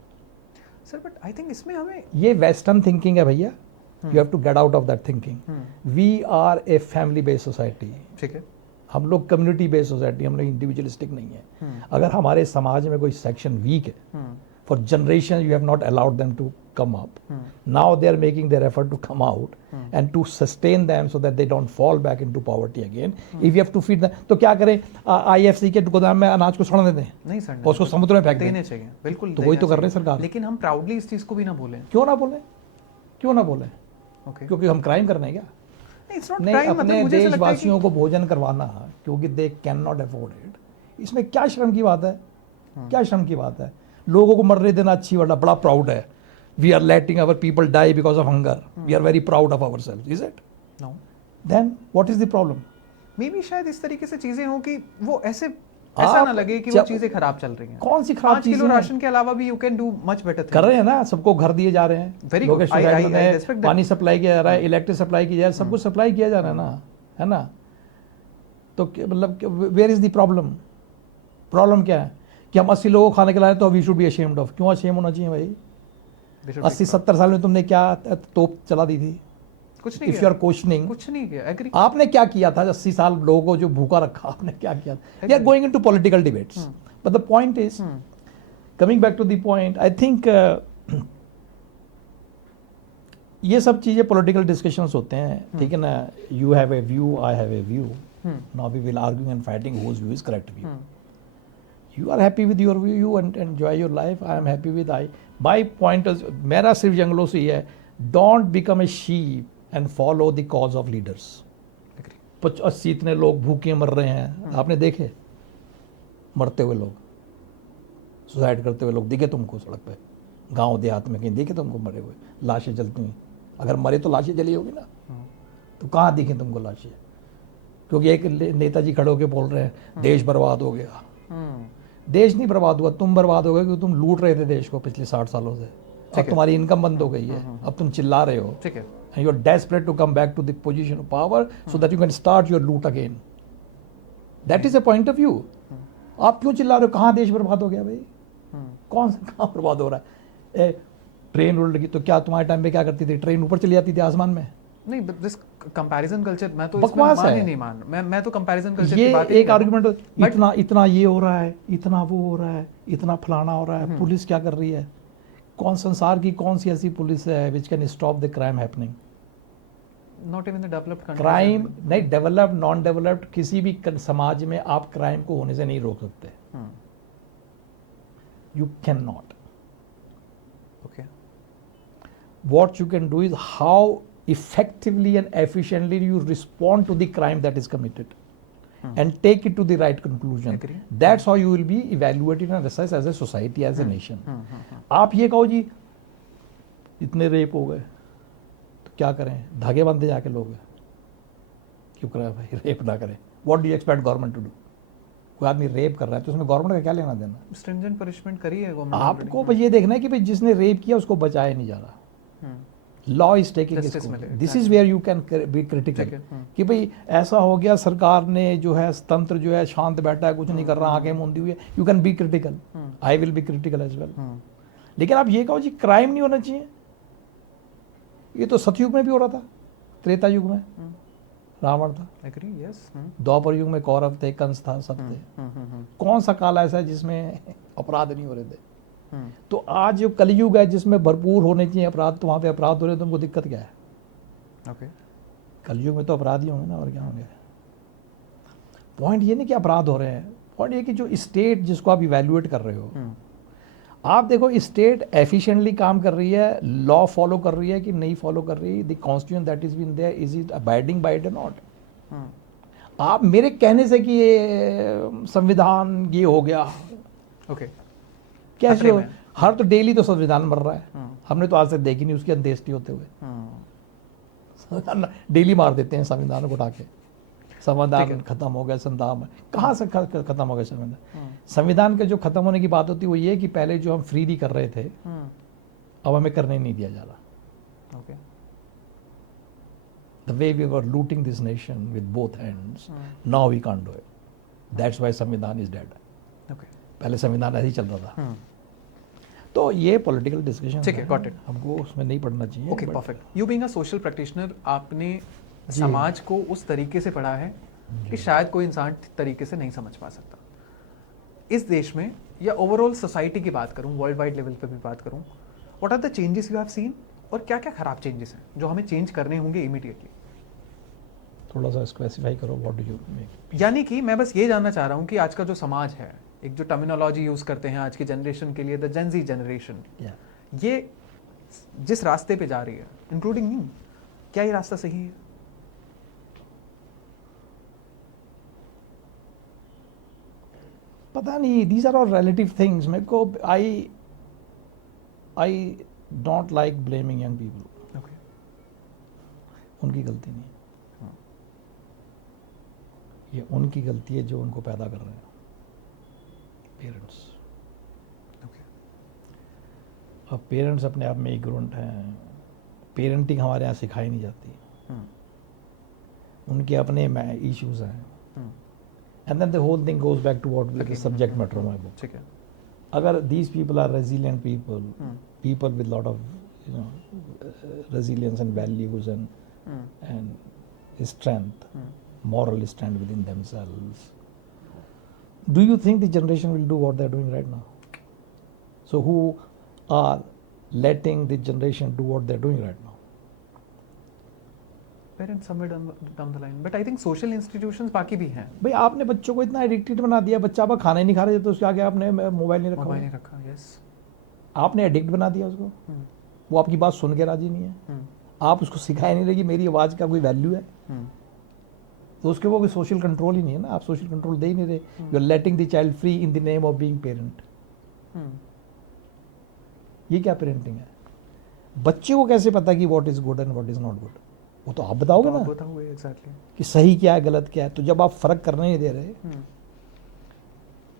सर बट आई थिंक इसमें हमें ये वेस्टर्न थिंकिंग है भैया, you have to get out of that thinking. We are a family based society, ठीक है। हम लोग कम्युनिटी बेस्ड सोसाइटी, हम लोग इंडिविजुअलिस्टिक नहीं है। अगर हमारे समाज में कोई सेक्शन वीक है, for generation you have not allowed them to come up, now they are making their effort to come out and to sustain them so that they don't fall back into poverty again. If you have to feed them, तो क्या करें? IFC के गोदाम में अनाज को सड़ने दें? नहीं सर, और उसको समुद्र में फेंक दें? देने चाहिए, बिल्कुल। तो वही तो कर रहे हैं सरकार। लेकिन हम प्राउडली इस चीज को भी ना बोलें। क्यों ना बोले? क्यों ना बोले? ओके, क्योंकि हम क्राइम करने हैं क्या? इट्स नॉट नहीं, क्राइम। अपने देशवासियों को भोजन करवाना क्योंकि they can not afford it, इसमें क्या शर्म की बात है? क्या शर्म की बात है? लोगों को मरने देना अच्छी वाला बड़ा प्राउड है। We are letting our people die because of hunger, we are very proud of our self, is it? No. Then what is the problem? May be शायद इस तरीके से चीजें हो कि वो ऐसा ना लगे कि वो चीजें खराब चल रही हैं। कौन सी खराब 5 किलो राशन के अलावा भी you can do much better. कर रहे हैं ना, सबको घर दिए जा रहे हैं, Very लोगों good. के सोसाइटी I में respect that. पानी सप्लाई किया जा रहा है, इलेक्ट्रिक सप्लाई की जा रही है, सब कुछ सप्लाई किया जा रहा है ना, है ना? तो मतलब where is the problem? Problem क्या है कि हम 80 लोगों को खाने खिलाए तो we should be ashamed of? क्यों अशेम होना चाहिए भाई? 80-70 साल में तुमने क्या तोप चला दी थी? कुछ नहीं इफ किया। यू आर क्वेश्चनिंग, कुछ नहीं किया। एग्री। आपने क्या किया था 80 साल लोगों को जो भूखा रखा? आपने क्या किया? We are going into political debates, but the point is, coming back to the point, I think ये सब चीजें पॉलिटिकल डिस्कशंस होते हैं, ठीक है ना? You have a view, I have a view, now we will argue and fighting whose view is correct view. You are happy with your view, you enjoy your life, I am happy with my point is, मेरा सिर्फ जंगलों से ये है, don't become a sheep and follow the cause of leaders. 80 इतने लोग भूखे मर रहे हैं, आपने देखे मरते हुए लोग, सुसाइड करते हुए लोग दिखे तुमको सड़क पे? गांव देहात में कहीं दिखे तुमको मरे हुए लाशें जलती हुई? अगर मरे तो लाशें जली होगी ना, तो कहाँ दिखे तुमको लाशें? क्योंकि एक नेताजी खड़े होकर बोल रहे हैं देश बर्बाद हो गया. देश नहीं बर्बाद हुआ, तुम बर्बाद हो गए क्योंकि तुम लूट रहे थे देश को पिछले 60 सालों से. अब तुम्हारी इनकम बंद हो गई है, अब तुम चिल्ला रहे हो, ठीक है, and you are desperate to come back to the position of power so that you can start your loot again. That is a point of view. आप क्यों चिल्ला रहे हो? कहाँ देश बर्बाद हो गया भाई? कौन सा कहाँ बर्बाद हो रहा है? ट्रेन उड़ लगी तो क्या तुम्हारे टाइम पे क्या करती थी? ट्रेन ऊपर चली जाती थी आसमान में? नहीं, but this कंपैरिजन कल्चर मैं तो इसमें बकवास मान ही है। नहीं मान मैं तो कंपैरिजन कल्चर की ये बात ही नहीं एक कर रहा हूँ। आर्गुमेंट, इतना इतना ये हो रहा है, इतना वो हो रहा है, इतना फलाना हो रहा है, पुलिस क्या कर रही है? कौन संसार की कौन सी ऐसी पुलिस है which can stop the crime happening? Not even the developed countries crime नहीं, डेवलप्ड नॉन डेवलप्ड किसी भी समाज में आप क्राइम को होने से नहीं रोक सकते। You can not. Okay What you can do is how effectively and efficiently you respond to the crime that is committed and take it to the right conclusion. Agree. That's how you will be evaluated and assessed as a society, as a nation. आप ये कहो जी इतने rape हो गए तो क्या करें? धागे बांधे जाके लोग क्यों करें भाई? रेप ना करें। What do you expect government to do? कोई आदमी रेप कर रहा है तो उसमें गवर्नमेंट का क्या लेना देना? स्ट्रिंजेंट पनिशमेंट करी है गवर्नमेंट आपको बस ये देखना है कि भाई जिसने रेप किया उसको बचाया नहीं जा रहा। Law is taking this is where you can be critical कि भाई ऐसा हो गया, सरकार ने जो है तंत्र जो है शांत बैठा है, कुछ नहीं कर रहा, आंखें मूंदी हुई है, you can be critical, I will be critical as well. लेकिन आप ये कहो जी क्राइम नहीं होना चाहिए, ये तो सतयुग में भी हो रहा था, त्रेता युग में रावण था, द्वापर युग में कौरव थे, कंस था, सब थे। कौन सा काल ऐसा है जिसमें अपराध नहीं हो रहे थे? तो आज जो कलयुग है जिसमें भरपूर होने चाहिए अपराध, तो वहां पे अपराध हो रहे हैं, तो उनको दिक्कत क्या है? ओके कलयुग में तो अपराध ही होंगे ना, और क्या होंगे? पॉइंट ये नहीं कि अपराध हो रहे हैं, पॉइंट ये कि जो स्टेट जिसको आप इवेल्युएट कर रहे हो, आप देखो स्टेट एफिशिएंटली काम कर रही है, लॉ फॉलो कर रही है कि नहीं फॉलो कर रही है, the constitution that is been there is it abiding by it और नॉट? आप मेरे कहने से कि ये संविधान ये हो गया, ओके कैसे हो? हर तो डेली तो संविधान मर रहा है, हमने तो आज तक देखी नहीं उसकी अंत्येष्टि होते हुए। डेली मार देते हैं संविधान को उठा के, संविधान खत्म हो गया, संविधान कहाँ से खत्म हो गया संविधान? संविधान के जो खत्म होने की बात होती है वो ये कि पहले जो हम फ्रीली कर रहे थे अब हमें करने नहीं दिया जा रहा। Okay the way we were looting this nation with both hands, now we can't do it, that's why संविधान इज डेड। ओके पहले संविधान ऐसे ही चल रहा था। तो ये पॉलिटिकल डिस्कशन ठीक है, गॉट इट, हमको उसमें नहीं पढ़ना चाहिए। Okay perfect. You being a social practitioner, आपने समाज को उस तरीके से पढ़ा है कि शायद कोई इंसान तरीके से नहीं समझ पा सकता। इस देश में या ओवरऑल सोसाइटी की बात करूं, वर्ल्ड वाइड लेवल पे भी बात करूं, what are the changes you have seen, और क्या क्या खराब चेंजेस हैं जो हमें चेंज करने होंगे इमीडिएटली? थोड़ा सा स्पेसिफाई करो, व्हाट डू यू मेक? यानी कि मैं बस ये जानना चाह रहा हूँ कि आज का जो समाज है, एक जो टर्मिनोलॉजी यूज करते हैं आज की जनरेशन के लिए, द जेन ज़ी जनरेशन, ये जिस रास्ते पे जा रही है, इंक्लूडिंग मी, क्या ये रास्ता सही है? पता नहीं, these are all relative things. मेरे को I don't like blaming young people. Okay उनकी गलती नहीं, ये उनकी गलती है जो उनको पैदा कर रहे हैं, पेरेंट्स। ओके अब पेरेंट्स अपने आप में इग्नोरेंट हैं, पेरेंटिंग हमारे यहाँ सिखाई नहीं जाती, उनके अपने इश्यूज हैं, and then the whole thing goes back to what the subject matter of my book. ठीक है। अगर these people are resilient people, people with lot of resilience and values and strength, moral strength within themselves, do you think the generation will do what they're doing right now? So who are letting the generation do what they're doing right now? Parents somewhere down the line, but I think social institutions बाकी भी हैं। भाई आपने बच्चों को इतना addicted बना दिया, बच्चा अब खाना ही नहीं खा रहा है तो उसके आगे आपने मोबाइल नहीं रखा, मोबाइल नहीं रखा, यस, आपने एडिक्ट बना दिया उसको, वो आपकी बात सुन के राजी नहीं है, आप उसको सिखाए नहीं रहे कि मेरी आवाज़ का कोई वैल्यू है, तो उसके वो कोई सोशल कंट्रोल ही नहीं है ना, आप सोशल कंट्रोल दे ही नहीं रहे, you are letting the child free in the name of being parent. ये क्या पेरेंटिंग है? बच्चे को कैसे पता कि what is good and what is not good? वो तो आप बताओगे ना exactly. कि सही क्या है गलत क्या है। तो जब आप फर्क करने नहीं दे रहे,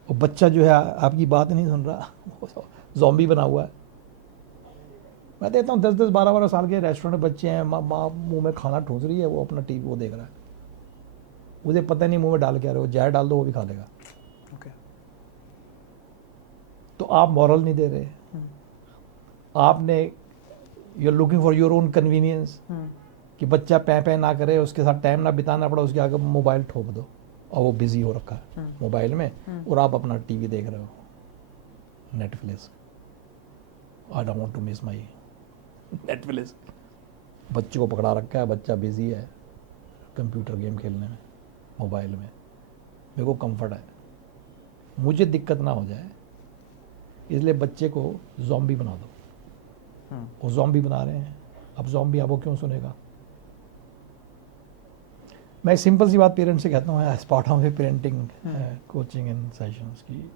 वो बच्चा जो है आपकी बात नहीं सुन रहा, ज़ॉम्बी बना हुआ है। मैं देता हूँ 10-10, 12-12 साल के रेस्टोरेंट में बच्चे हैं, माँ मुंह में खाना ठूस रही है, वो अपना टीवी वो देख रहा है, मुझे पता नहीं मुंह में डाल के आ रहे हो, जहर डाल दो वो भी खा लेगा। तो आप मॉरल नहीं दे रहे, आपने you are looking for your own convenience कि बच्चा पै ना करे, उसके साथ टाइम ना बिताना पड़ा, उसके आगे मोबाइल ठोक दो और वो बिजी हो रखा है मोबाइल में, और आप अपना टीवी देख रहे हो, Netflix. I don't want to miss my Netflix. बच्चे को पकड़ा रखा है, बच्चा बिजी है कंप्यूटर गेम खेलने में, मोबाइल में। मेरे को कंफर्ट है, मुझे दिक्कत ना हो जाए, इसलिए बच्चे को ज़ॉम्बी बना दो। वो ज़ॉम्बी बना रहे हैं, अब ज़ॉम्बी अब वो क्यों सुनेगा? मैं सिंपल सी बात पेरेंट्स से कहता हूँ, as part of parenting coaching and sessions की,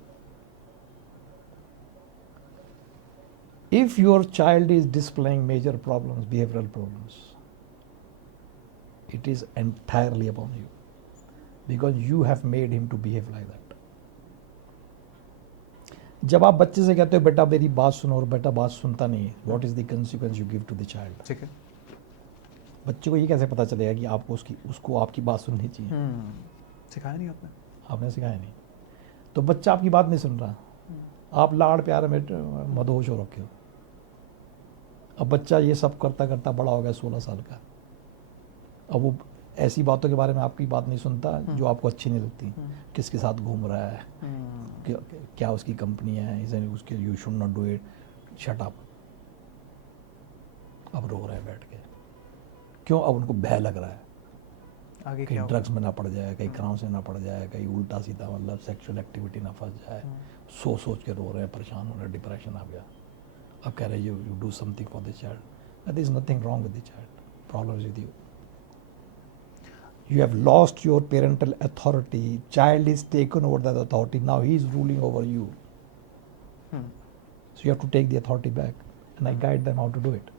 if your child is displaying major problems, behavioral problems, it is entirely upon you, because you have made him to behave like that. जब आप बच्चे से कहते हो बेटा मेरी बात सुनो और बेटा बात सुनता नहीं है, what is the consequence you give to the child? ठीक है। बच्चे को ये कैसे पता चलेगा कि आपको उसको आपकी बात सुननी चाहिए? सिखाया नहीं आपने सिखाया नहीं, तो बच्चा आपकी बात नहीं सुन रहा, आप लाड़ प्यार में मदहोश हो रखे हो। अब बच्चा ये सब करता करता बड़ा हो गया 16 साल का, अब वो ऐसी बातों के बारे में आपकी बात नहीं सुनता जो आपको अच्छी नहीं लगती। किसके साथ घूम रहा है, क्या उसकी कंपनी है, उसके you should not do it, shut up. अब रो रहे हैं बैठ के, क्यों? अब उनको भय लग रहा है आगे कहीं क्या ड्रग्स में ना पड़ जाए, कहीं क्राइम से ना पड़ जाए, कहीं उल्टा सीधा मतलब सेक्सुअल एक्टिविटी ना फंस जाए। सोच के रो रहे हैं, परेशान हो रहे हैं, डिप्रेशन आ गया। अब कह रहे you do something for the child, there is nothing wrong with the child, problem is with you. You have lost your parental authority. Child is taken over that authority. Now he is ruling over you. So you have to take the authority back, and I guide them how to do it.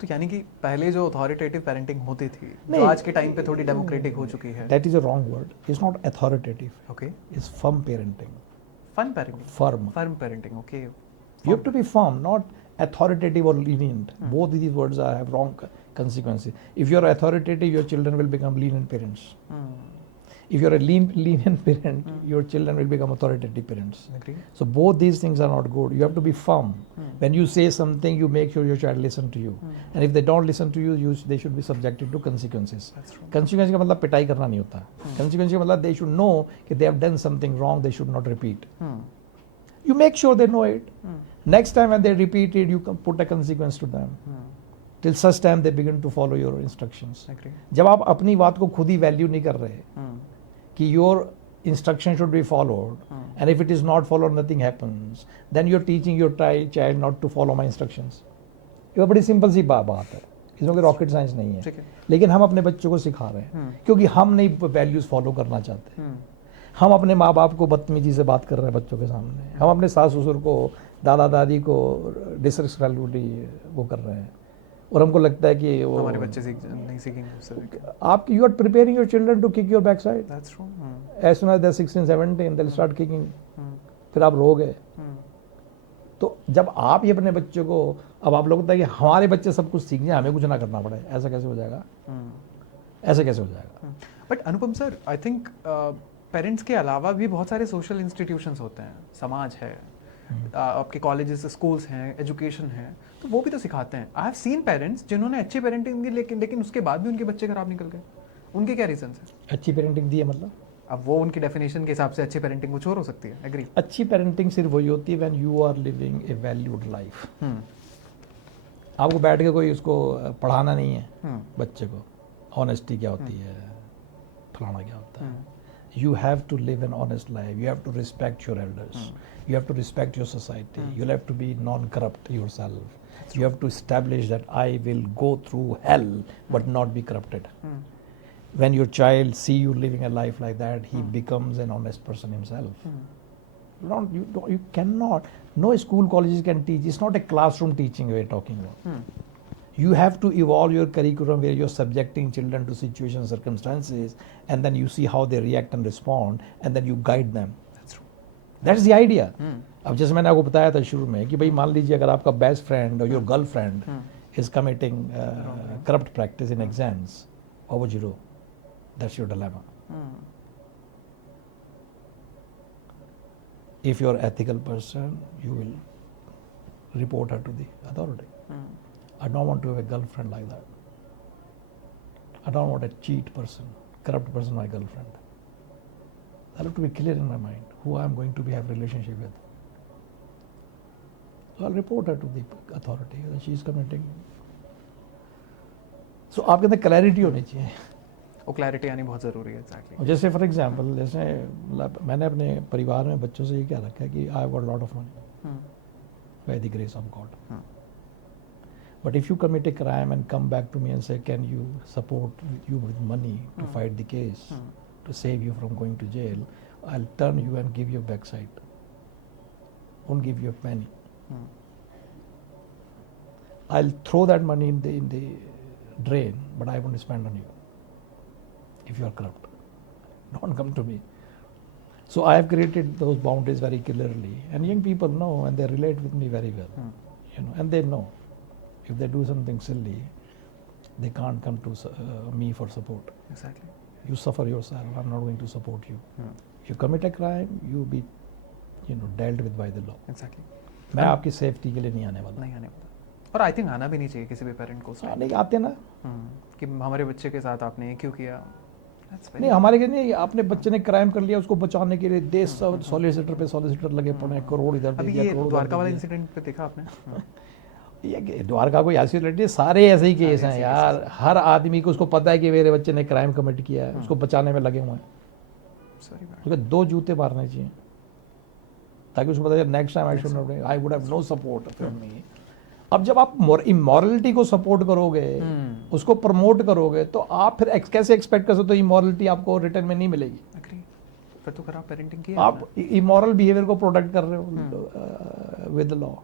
तो यानी कि पहले जो authoritative parenting होती थी, जो नहीं, आज के टाइम पे थोड़ी डेमोक्रेटिक हो चुकी है। That is a wrong word. It's not authoritative. Okay. It's firm parenting. Fun parenting. Firm. Firm parenting, okay. You have to be firm, not authoritative or lenient. Both these words have wrong consequences. If you are authoritative, your children will become lenient parents. If you are a lenient parent, your children will become authoritative parents. Agree. So both these things are not good. You have to be firm. When you say something, you make sure your child listen to you. And if they don't listen to you, they should be subjected to consequences. That's true. Consequence का मतलब पिटाई करना नहीं होता। Consequence का मतलब they should know कि they have done something wrong, they should not repeat. You make sure they know it. Next time when they repeat it, you can put a consequence to them. Till such time they begin to follow your instructions. Agree. जब आप अपनी बात को खुद ही value नहीं कर रहे कि your instruction should be followed, and if it is not followed, nothing happens, then you're teaching your child not to follow my instructions. ये बड़ी सिंपल सी बात है, इसमें कोई रॉकेट साइंस नहीं है। लेकिन हम अपने बच्चों को सिखा रहे हैं क्योंकि हम नहीं वैल्यूज फॉलो करना चाहते। हम अपने माँ बाप को बदतमीजी से बात कर रहे हैं बच्चों के सामने, हम अपने सास ससुर को, दादा दादी को डिसरिस्पेक्टफुली वो कर रहे हैं, और हमको लगता है कि वो हमारे बच्चे नहीं सीखेंगे उससे। आप you are preparing your children to kick your back side. That's true. As soon as they 16 17 they start kicking, फिर आप रोगे। तो जब आप ये अपने बच्चों को, अब आप लोग लगता है कि हमारे बच्चे सब कुछ सीख जाए, हमें कुछ ना करना पड़े, ऐसा कैसे हो जाएगा? ऐसे कैसे हो जाएगा? But Anupam sir, I think parents के अलावा भी बहुत सारे सोशल इंस्टीट्यूशंस होते हैं, समाज है, आपके कॉलेजेस, स्कूल्स हैं, एजुकेशन है, तो वो भी तो सिखाते हैं। आई हैव सीन पेरेंट्स जिन्होंने अच्छी पेरेंटिंग दी, लेकिन उसके बाद भी उनके बच्चे खराब निकल गए। उनके क्या रीजंस हैं? आपकी पेरेंटिंग दी है मतलब? अब वो उनकी डेफिनेशन के हिसाब से अच्छी पेरेंटिंग कुछ और हो सकती है। एग्री। अच्छी पेरेंटिंग सिर्फ वही होती है when you are living a valued life. आपको बैठ के कोई उसको पढ़ाना नहीं है बच्चे को, ऑनेस्टी क्या होती है, फलाना क्या होता है। You have to live an honest life. You have to respect your elders. You have to respect your society. You'll have to be non-corrupt yourself. You have to establish that I will go through hell but not be corrupted. When your child see you living a life like that, he becomes an honest person himself. You cannot. No school colleges can teach. It's not a classroom teaching we're talking about. You have to evolve your curriculum where you're subjecting children to situations, circumstances, and then you see how they react and respond, and then you guide them. That's true. That's the idea. अब जैसे मैंने आपको बताया था शुरू में कि भाई मान लीजिए अगर आपका बेस्ट फ्रेंड और your girlfriend is committing corrupt practice in exams, what would you do? That's your dilemma. If you're an ethical person, you will report her to the authority. I don't want to have a girlfriend like that. I don't want a cheat person, corrupt person, my girlfriend. I have to be clear in my mind who I am going to be have relationship with. So I'll report her to the authority that she is committing. So आपके अंदर clarity होनी चाहिए. वो clarity आनी बहुत ज़रूरी है. Exactly. जैसे फॉर एग्जांपल, जैसे मैंने अपने परिवार में बच्चों से ये क्या रखा है कि I have got lot of money by the grace of God. But if you commit a crime and come back to me and say, can you support you with money to fight the case, to save you from going to jail, I'll turn you and give you a backside. Won't give you a penny. I'll throw that money in the drain, but I won't spend on you. If you are corrupt, don't come to me. So I have created those boundaries very clearly, and young people know and they relate with me very well. You know, and they know. If they do something silly, they can't come to me for support. Exactly. You suffer yourself. I'm not going to support you. If you commit a crime, you be, dealt with by the law. Exactly. मैं आपकी safety के लिए नहीं आने वाला. नहीं आने वाला. और आई थिंक आना भी नहीं चाहिए किसी भी पेरेंट को. नहीं आते ना. कि हमारे बच्चे के साथ आपने ये क्यों किया. नहीं, हमारे के नहीं. अपने बच्चे ने क्राइम कर लिया, उसको बचाने के लिए देश सॉलिसिटर पे सॉलिसिटर लगे पड़े, करोड़ इधर दे दिया, करोड़. द्वारका वाला इंसिडेंट पे देखा आपने. ये द्वारका कोई ऐसी रिलेटेड सारे ऐसे ही केस हैं यार. हर आदमी को उसको पता है कि मेरे बच्चे ने क्राइम कमिट किया है, उसको बचाने में लगे हुए हैं. उसको 2 जूते मारने चाहिए ताकि उसको पता चले next time I would have no support from me. अब जब आप इमोरलिटी को सपोर्ट करोगे, उसको प्रमोट करोगे, तो आप फिर कैसे एक्सपेक्ट कर सकते हो इमोरलिटी आपको रिटर्न में नहीं मिलेगी. फिर तो खराब पेरेंटिंग की. आप इमोरल बिहेवियर को प्रोटेक्ट कर रहे हो विद लॉ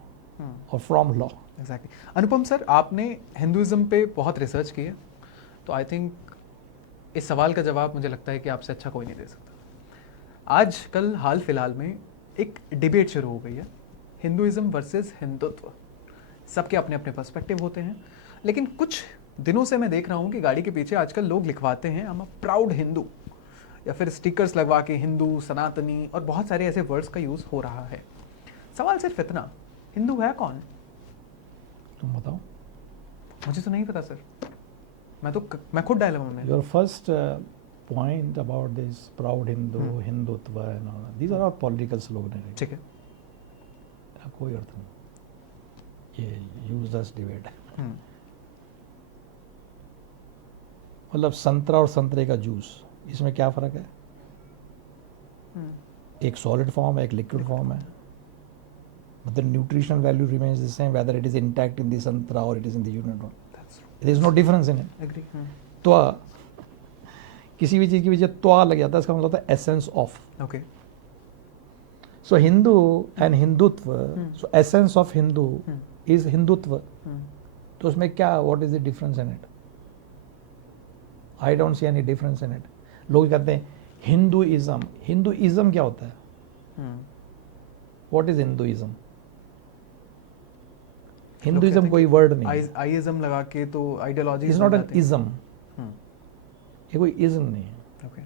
और from law. Exactly. Anupam sir, आपने हिंदुइज्म पे बहुत रिसर्च की है, तो आई थिंक इस सवाल का जवाब मुझे लगता है कि आपसे अच्छा कोई नहीं दे सकता. आज कल हाल फिलहाल में एक डिबेट शुरू हो गई है, हिंदुइज्म वर्सेस हिंदुत्व. सबके अपने अपने पर्सपेक्टिव होते हैं, लेकिन कुछ दिनों से मैं देख रहा हूँ कि गाड़ी के पीछे आजकल लोग लिखवाते हैं I am a proud Hindu, या फिर स्टिकर्स लगवा के हिंदू, सनातनी और बहुत सारे ऐसे वर्ड्स का यूज़ हो रहा है. सवाल सिर्फ इतना, हिंदू है कौन? तुम बताओ. मुझे तो नहीं पता सर. मैं खुद डायलेमा में. Your first point about this proud Hindu, Hindutva and all, these are all political slogan. ठीक है. कोई अर्थ नहीं. ये यूजलेस डिबेट है. मतलब संतरा और संतरे का जूस, इसमें क्या फर्क है? एक सॉलिड फॉर्म है, एक लिक्विड फॉर्म है. But the nutritional value remains the same whether it is intact in the santra or it is in the unicorn. There is no difference in it. Agree. त्वा, किसी भी चीज़ की वजह त्वा लग जाता है, इसका मतलब होता है essence of. Okay. So Hindu and Hindutva, so essence of Hindu is Hindutva. तो उसमें क्या, what is the difference in it? I don't see any difference in it. लोग कहते हैं Hinduism. Hinduism क्या होता है? What is Hinduism? हिंदुइज्म कोई वर्ड नहीं. आइज्म लगा के तो ideology is not an ism. ये कोई इज्म नहीं है. ओके.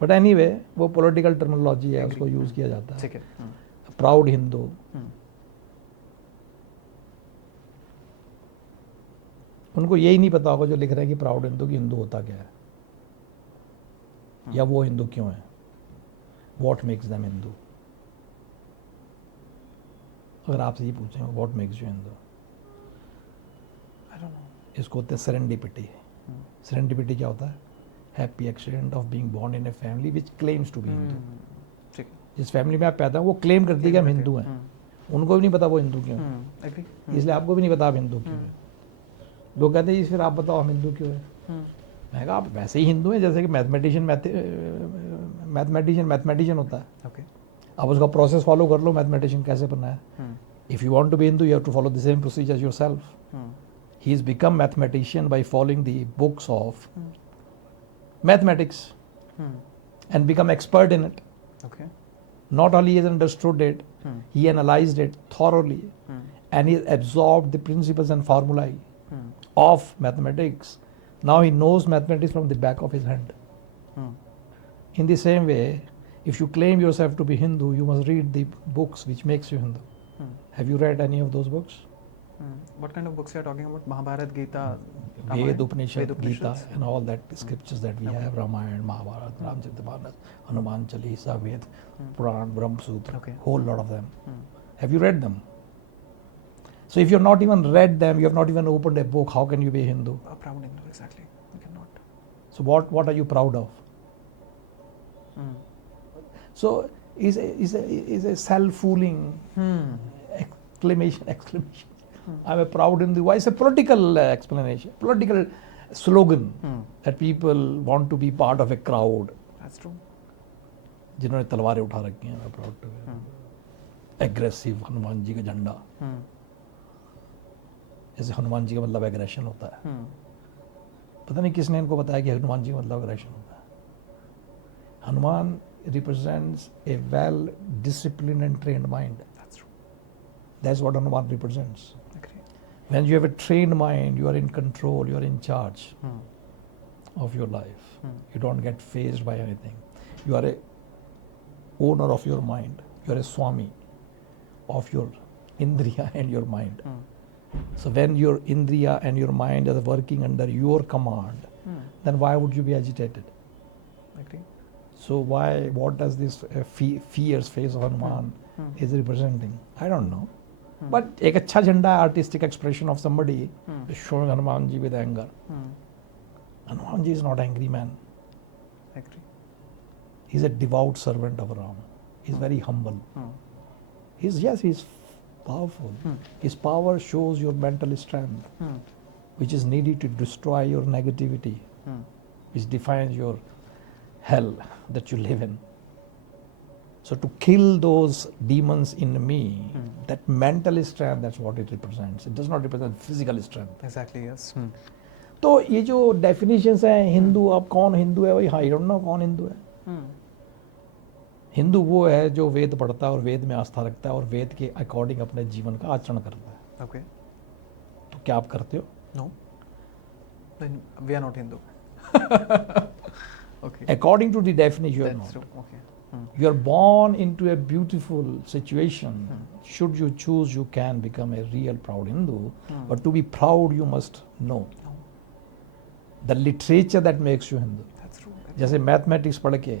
बट एनीवे वो पॉलिटिकल टर्मिनोलॉजी है, उसको यूज किया जाता है. ठीक है. प्राउड हिंदू. उनको यही नहीं पता होगा जो लिख रहे हैं कि प्राउड हिंदू की हिंदू होता क्या है, या वो हिंदू क्यों है. What makes them Hindu. अगर आपसे ये पूछें what makes you Hindu, I don't know. इसको होते हैं सेरेंडिपिटी. सेरेंडिपिटी क्या होता है? Happy accident of being born in a family which claims to be Hindu. ठीक है. जिस फैमिली में आप पैदा हो वो क्लेम करती है कि हम हिंदू हैं. उनको भी नहीं पता वो हिंदू क्यों है, इसलिए आपको भी नहीं पता आप हिंदू क्यों है. लोग कहते हैं फिर आप बताओ हम हिंदू क्यों है. मैं कहा आप वैसे ही हिंदू हैं जैसे कि मैथमेटिशियन होता है. ओके. आप उसका प्रोसेस फॉलो कर लो, मैथमेटिशियन कैसे बनना है. If you want to be Hindu you have to follow the same procedure yourself. He is become mathematician by following the books of mathematics and become expert in it. Okay. Not only he has understood it, he analyzed it thoroughly, and he absorbed the principles and formulae of mathematics. Now he knows mathematics from the back of his hand. In the same way, if you claim yourself to be Hindu, you must read the books which makes you Hindu. Have you read any of those books? What kind of books you are talking about? Mahabharat, Gita, Ved, Upanishad, Gita, Upanishads? and all that scriptures that we have, Ramayana, Mahabharata, Ramcharitamanas, Hanuman Chalisa, Ved, Puran, Brahma Sutra, Okay. whole lot of them. Have you read them? So if you have not even read them, you have not even opened a book, how can you be Hindu? A proud Hindu, exactly. You cannot. So what are you proud of? So is a self-fooling exclamation. I'm a proud Hindu. Why? It's a political explanation, political slogan that people want to be part of a crowd. That's true. जिन्होंने तलवारें उठा रखी हैं, मैं proud to be aggressive Hanuman ji का झंडा. जैसे हनुमान जी का मतलब एग्रेशन होता है. पता नहीं किसने इनको बताया कि हनुमान जी का मतलब एग्रेशन होता है. Hanuman represents a well disciplined and trained mind. That's true. That's what Hanuman represents. Agree. When you have a trained mind, you are in control, you are in charge of your life. You don't get fazed by anything. You are a owner of your mind. You are a swami of your indriya and your mind. So when your indriya and your mind are working under your command, then why would you be agitated? Agree. So what does this fierce face of Hanuman is representing? I don't know. But एक अच्छा झंडा है, artistic expression of somebody is showing Hanuman ji with anger. Hanuman ji is not angry man. Agree. He's a devout servant of Ram. He's very humble. He's powerful. His power shows your mental strength, which is needed to destroy your negativity, which defines your hell that you live in. So to kill those demons in me, that mental strength, that's what it represents. It does not represent physical strength. Exactly, yes. तो ये जो definitions हैं हिंदू, अब कौन हिंदू है भाई? I don't know कौन हिंदू है. हिंदू वो है जो वेद पढ़ता है और वेद में आस्था रखता है और वेद के अकॉर्डिंग अपने जीवन का आचरण करता है. Okay. तो क्या आप करते हो? No. Then we are not Hindu. Okay. According to the definition, you are That's not. true. Okay. You are born into a beautiful situation. Should you choose, you can become a real proud Hindu. But to be proud, you must know the literature that makes you Hindu. That's true. जैसे mathematics पढ़ के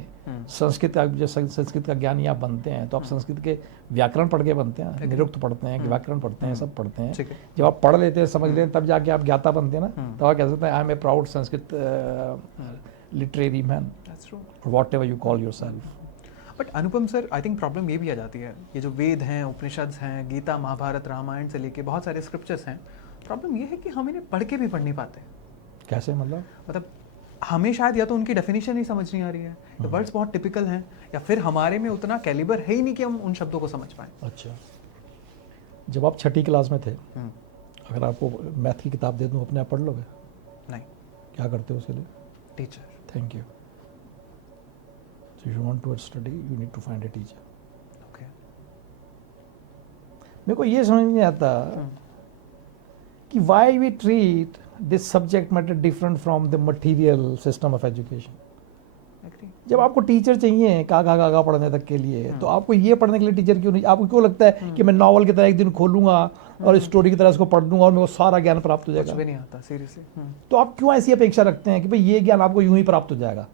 संस्कृत का जब संस्कृत का ज्ञानी आप बनते हैं तो आप संस्कृत के व्याकरण पढ़ के बनते हैं, निरुक्त पढ़ते हैं, व्याकरण पढ़ते हैं, सब पढ़ते हैं. ठीक है. जब आप पढ़ लेते हैं, समझ लेते हैं, तब जाके आप ज्ञाता बनते हैं ना, तब आप कह सकते हैं I am a proud Sanskrit literary man, That's true. Whatever you call yourself. But Anupam sir, I think problem ये भी आ जाती है, ये जो वेद हैं, उपनिषद हैं, गीता, महाभारत, रामायण से लेके बहुत सारे स्क्रिप्चर्स हैं, प्रॉब्लम ये है कि हम इन्हें पढ़ के भी पढ़ नहीं पाते. कैसे मतलब हमें शायद या तो उनकी डेफिनेशन ही समझ नहीं आ रही है, या वर्ड्स बहुत टिपिकल हैं, या फिर हमारे में उतना कैलिबर है ही नहीं कि हम उन शब्दों को समझ पाएं. अच्छा, जब आप छठी क्लास में थे, अगर आपको मैथ की किताब दे दूं, अपने आप पढ़ लोगे? नहीं. क्या करते हो उसके लिए? Teacher. Thank you. So if you want to study, you need to find a teacher. Okay. मेरे को ये समझ नहीं आता कि why we treat this subject matter different from the material system of education. Agree. जब आपको टीचर चाहिए कागा पढ़ने तक के लिए, तो आपको ये पढ़ने के लिए टीचर क्यों नहीं? आपको क्यों लगता है कि मैं नॉवल की तरह एक दिन खोलूंगा और स्टोरी की तरह इसको पढ़ दूंगा और मेरे को सारा ज्ञान प्राप्त हो कुछ जाएगा? भी नहीं आता सीरियसली. तो आप क्यों ऐसी अपेक्षा रखते हैं कि भाई ये ज्ञान आपको यूं ही प्राप्त हो जाएगा?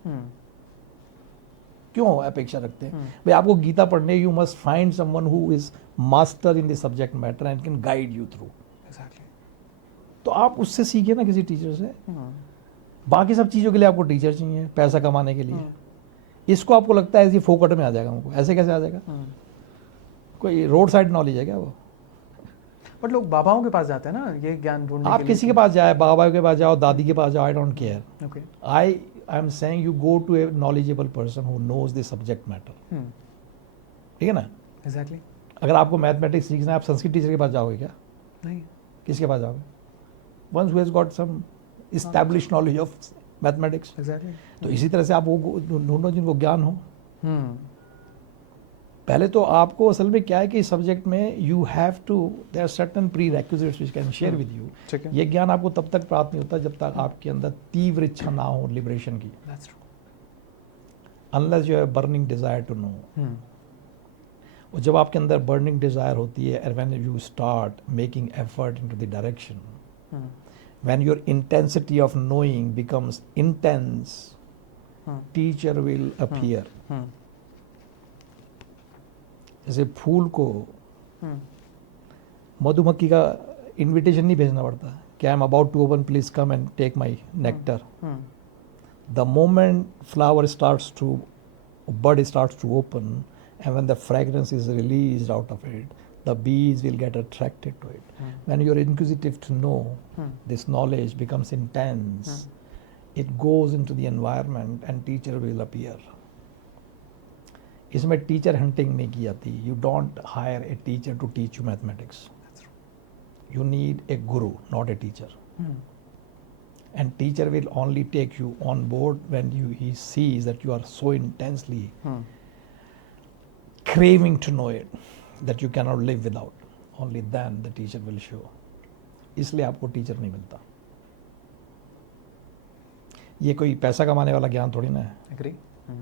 क्यों अपेक्षा रखते हैं? भाई आपको गीता पढ़ने, you must find someone who is master in this subject matter and can guide you through. Exactly. तो आप उससे सीखिए ना, किसी टीचर से. बाकी सब चीज़ों के लिए आपको टीचर चाहिए, पैसा कमाने के लिए. इसको आपको लगता है ऐसे फोकट में आ जाएगा हमको? ऐसे कैसे आ जाएगा? कोई रोड साइड नॉलेज है क्या वो? बट लोग बाबाओं के पास जाते हैं ना ये ज्ञान ढूंढने आप के लिए. किसी के पास जाए, बाबा के पास जाओ, दादी के पास जाओ, I don't care. Okay. I am saying you go to a knowledgeable person who knows the subject matter. ठीक है ना? एग्जैक्टली. अगर आपको मैथमेटिक्स सीखना है, आप संस्कृत टीचर के पास जाओगे क्या? नहीं. किसके पास जाओगे? Once who has got some established knowledge of mathematics. Exactly. तो इसी तरह से आप वो ढूंढो जिनको ज्ञान हो. पहले तो आपको असल में क्या है कि इस सब्जेक्ट में you have to, there are certain prerequisites which can share with you. ठीक है. ये ज्ञान आपको तब तक प्राप्त नहीं होता जब तक आपके अंदर तीव्र इच्छा ना हो लिबरेशन की. That's true. Unless you have burning desire to know. और जब आपके अंदर बर्निंग डिज़ायर होती है, when you start making effort into the direction, when your intensity of knowing becomes intense, teacher will appear. जैसे फूल को मधुमक्खी का इनविटेशन नहीं भेजना पड़ता कि I am about to open, please come and take my nectar. The moment flower starts to, bud starts to open, and when the fragrance is released out of it, the bees will get attracted to it. When you're inquisitive to know, this knowledge becomes intense. It goes into the environment and teacher will appear. इसमें teacher hunting नहीं की जाती. You don't hire a teacher to teach you mathematics. You need a guru, not a teacher. And teacher will only take you on board when he sees that you are so intensely craving to know it that you cannot live without. Only then the teacher will show. इसलिए आपको teacher नहीं मिलता. ये कोई पैसा कमाने वाला ज्ञान थोड़ी ना है. Agree.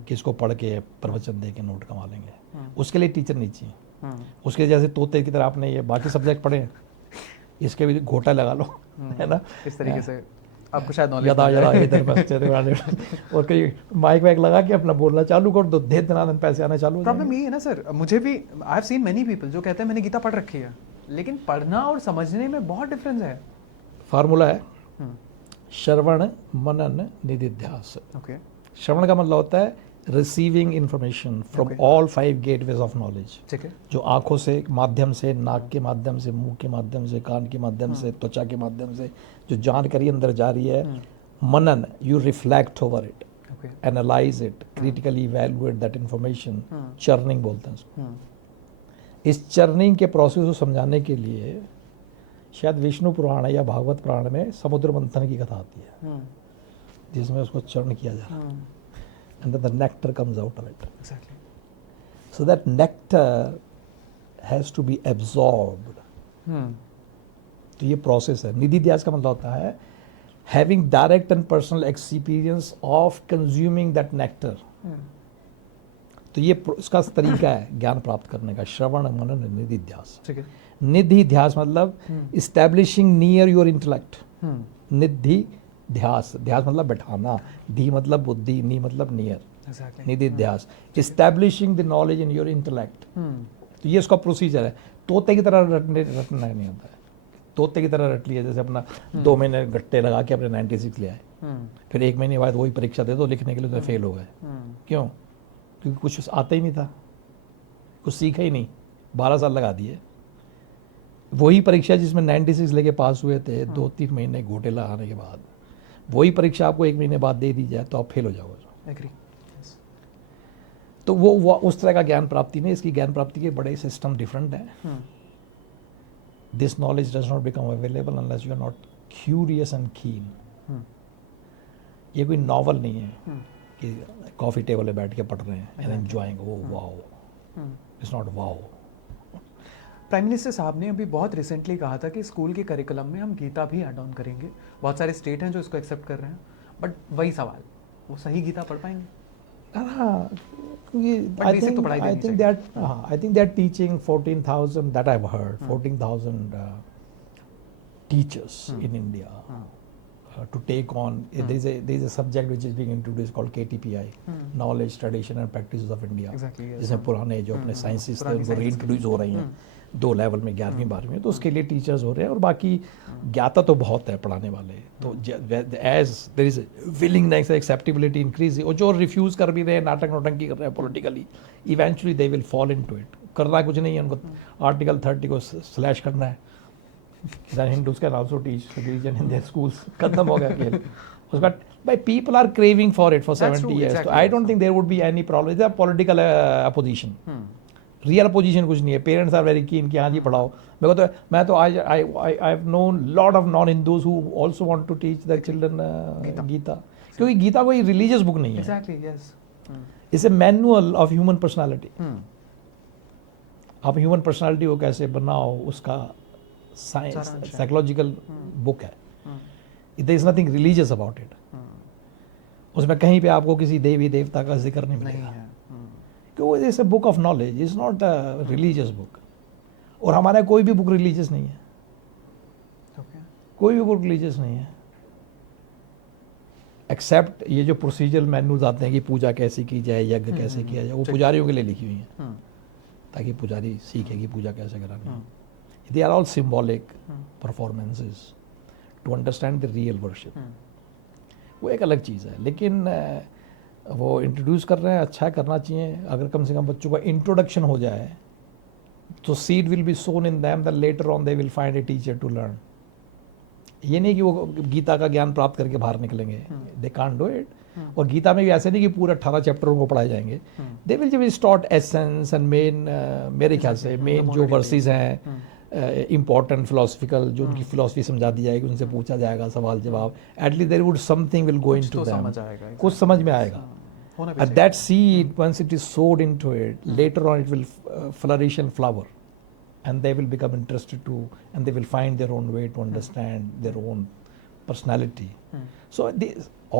कि इसको पढ़ के प्रवचन दे के नोट कमा लेंगे. उसके लिए टीचर नहीं चाहिए. उसके जैसे तोते की तरह आपने ये बाकी सब्जेक्ट पढ़े हैं, इसके भी घोटा लगा लो, है ना. इस तरीके से आपको शायद नॉलेज यदा इधर बच्चे और कहीं माइक वाइक लगा के अपना बोलना चालू कर दो, दे दनादन पैसे आने चालू. प्रॉब्लम ये है ना सर, मुझे भी I have seen many people जो कहते हैं मैंने गीता पढ़ रखी है, लेकिन पढ़ना और समझने में बहुत डिफरेंस है. फार्मूला है श्रवण मनन निधिध्यास. ओके. श्रवण का मतलब होता है receiving information from all 5 gateways of knowledge. ठीक है. जो आंखों से माध्यम से, नाक के माध्यम से, मुंह के माध्यम से, कान के माध्यम से, त्वचा के माध्यम से जो जानकारी अंदर जा रही है. मनन, you reflect over it, analyse it, critically evaluate that information. Churning बोलते हैं उसको. इस चर्निंग के प्रोसेस को समझाने के लिए शायद विष्णु पुराण या भागवत पुराण में समुद्र मंथन की कथा आती है, जिसमें उसको चर्ण किया जा रहा है. And then the nectar comes out of it. Exactly. So that nectar has to be absorbed. तो ये प्रोसेस है. निधि ध्यास का मतलब होता है having direct and personal experience of consuming that nectar. तो ये इसका तरीका है ज्ञान प्राप्त करने का, श्रवण मनन निधि ध्यास. ठीक है. निधि ध्यास मतलब establishing near your intellect. निधि ध्यास, ध्यास मतलब बैठाना, धी मतलब बुद्धि, नी मतलब नियर. निधि ध्यास, establishing the knowledge in your intellect. तो ये उसका प्रोसीजर है. तोते की तरह रटना नहीं होता है. तोते की तरह रट लिया, जैसे अपना 2 महीने गट्टे लगा के अपने 96 ले आए, फिर 1 महीने बाद वही परीक्षा दे दो लिखने के लिए, तो फेल हो गए. क्यों? क्योंकि कुछ आता ही नहीं था, कुछ सीखा ही नहीं. 12 साल लगा दिए. वही परीक्षा जिसमें 96 लेके पास हुए थे, 2-3 महीने घोटे लगाने के बाद वही परीक्षा आपको 1 महीने बाद दे दी जाए तो आप फेल हो जाओगे. एग्री. तो वो उस तरह का ज्ञान प्राप्ति नहीं. इसकी ज्ञान प्राप्ति के बड़े सिस्टम डिफरेंट हैं. This knowledge does not become available unless you are not curious and keen. ये कोई नॉवल नहीं है कि कॉफी टेबल पे बैठ के पढ़ रहे हैं and enjoying. Oh wow, it's not wow. Prime minister साहब ने अभी बहुत रिसेंटली कहा था कि स्कूल के करिकुलम में हम गीता भी ऐड ऑन करेंगे. बहुत सारे स्टेट हैं जो इसको एक्सेप्ट कर रहे हैं, बट वही सवाल, वो सही गीता पढ़ पाएंगे? हाँ, क्योंकि I think they are teaching 14,000, that I have heard, 14,000 teachers in India to take on. There is a subject which is being introduced called KTPI, Knowledge, Tradition and Practices of India. Exactly, yes. जिसमें पुराने जो अपने sciences थे उनको reintroduce हो रही हैं 2 level में, 11वीं 12वीं. तो उसके लिए टीचर्स हो रहे हैं, और बाकी ज्ञाता तो बहुत है पढ़ाने वाले. तो as there is willingness, acceptability increase, और जो रिफ्यूज़ कर भी रहे हैं, नाटक नौटंकी कर रहे हैं politically, eventually they will fall into it. करना कुछ नहीं है उनको, आर्टिकल 30 को स्लैश करना है. Then Hindus can also teach religion in their schools. खत्म हो गया खेल उसका. But people are craving for it for 70 years. So I don't think there would be any problem. It's a political opposition. Real opposition कुछ नहीं है. Parents are very keen कि हाँ जी पढ़ाओ. मैं तो I have known lot of non-Hindus who also want to teach their children Gita. क्योंकि गीता कोई religious book नहीं है. Exactly, yes. It's a manual of human personality. आप human personality को कैसे बनाओ, उसका साइंस, साइकोलॉजिकल बुक है. There is nothing religious about it. उसमें कहीं पे आपको किसी देवी देवता का जिक्र नहीं मिलेगा. क्योंकि it's a book of knowledge, it's not a religious book. और हमारा कोई भी बुक रिलीजियस नहीं है, ओके कोई भी बुक रिलीजियस नहीं है, एक्सेप्ट ये जो प्रोसीजरल मैनुअल्स आते हैं कि पूजा कैसे की जाए, यज्ञ कैसे किया जाए, वो पुजारियों के लिए लिखी हुई हैं ताकि पुजारी सीखे कि पूजा कैसे करानी है। They are all symbolic performances to understand the real worship, वो एक अलग चीज़ है। लेकिन वो इंट्रोड्यूस कर रहे हैं, अच्छा करना चाहिए। अगर कम से कम बच्चों का इंट्रोडक्शन हो जाए तो seed will be sown in them that later on they will find a teacher to learn. ये नहीं कि वो गीता का ज्ञान प्राप्त करके बाहर निकलेंगे, दे कांट डू इट। और गीता में भी ऐसे नहीं कि पूरे 18 चैप्टर उनको पढ़ाए जाएंगे, दे विल जब स्टार्ट एसेंस एंड मेन, मेरे ख्याल से मेन जो वर्सेस हैं इंपॉर्टेंट फिलोसफिकल, जो उनकी फिलोसफी समझा दी जाएगी, उनसे पूछा जाएगा सवाल जवाब, at least there would something will go into them, कुछ समझ में आएगा। And that seed, once it is sowed into it, later on it will flourish and flower, and they will become interested to, and they will find their own way to understand their own personality. So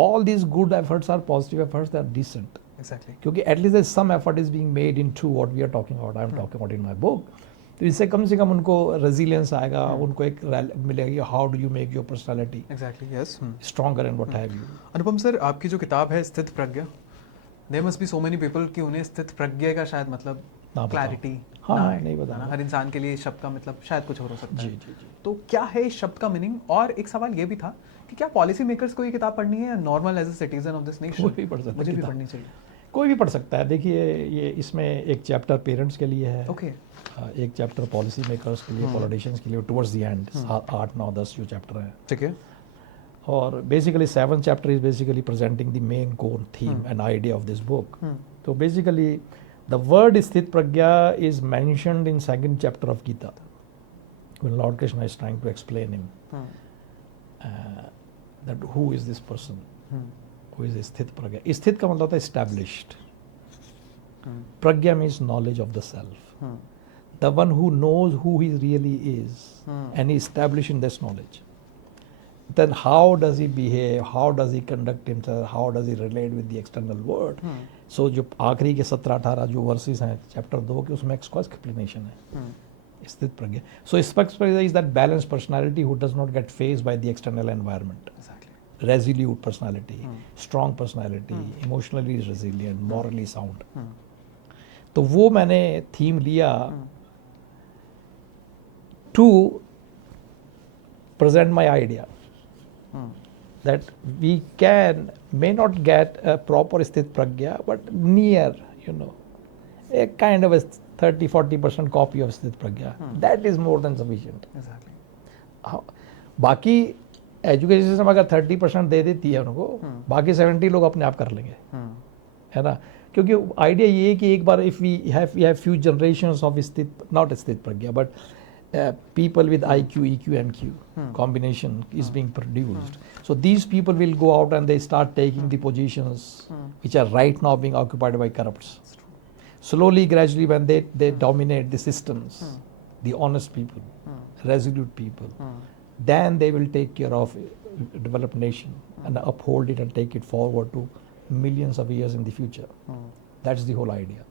all these good efforts are positive efforts, they are decent. Exactly क्योंकि at least there's some effort is being made into what we are talking about, I am talking about in my book. तो इससे कम से कम उनको resilience आएगा, उनको एक मिलेगा, how do you make your personality exactly yes stronger and what have you. Anupam sir, आपकी जो किताब है Sthit Pragya, there must be so many people कि उन्हें स्थित प्रज्ञा का शायद मतलब ना क्लैरिटी हाँ, नहीं पता। हर इंसान के लिए इस शब्द का मतलब शायद कुछ और हो सकता जी है। जी जी। तो क्या है इस शब्द का मीनिंग? और एक सवाल ये भी था कि क्या पॉलिसी मेकर्स को ये किताब पढ़नी है या normal as a citizen of this nation? कोई भी पढ़ सकता है मुझे भी किताब। पढ़नी चाहिए। कोई भी पढ़ सकता है। देखिए ये इसमें एक चैप्टर पेरेंट्स के लिए है, ओके एक चैप्टर पॉलिसी मेकर्स के लिए, पॉलिटिशियंस के लिए, टुवर्ड्स द एंड 8 9 10 जो चैप्टर हैं। ठीक है और basically 7th chapter is basically presenting the main core theme and idea of this book. तो basically the word Sthit Pragya is mentioned in 2nd chapter of Gita when Lord Krishna is trying to explain him that who is this person, who is स्थित प्रज्ञा। स्थित का मतलब होता है established, pragya means knowledge of the self, the one who knows who he really is and is established in this knowledge. Then how does he behave, how does he conduct himself, how does he relate with the external world? So जो आखिरी के 17-18 जो versus हैं chapter 2 के, उसमें इसका explanation है स्थित प्रज्ञा। So स्थित प्रज्ञा is that balanced personality who does not get phased by the external environment. Resolute personality, strong personality, emotionally resilient, morally sound. तो वो मैंने थीम लिया to present my idea that we may not get a proper sthit pragya, but near, a kind of a 30-40% copy of sthit pragya. That is more than sufficient. Exactly बाकी education system अगर 30% दे देती है उनको, बाकी 70 लोग अपने आप कर लेंगे, है ना। क्योंकि आइडिया ये है कि एक बार if we have few generations of Sthit, not Sthit Pragya, but people with IQ, EQ, MQ combination is being produced. So these people will go out and they start taking the positions which are right now being occupied by corrupts. Slowly, gradually, when they dominate the systems, the honest people, resolute people, then they will take care of developed nation and uphold it and take it forward to millions of years in the future. That's the whole idea.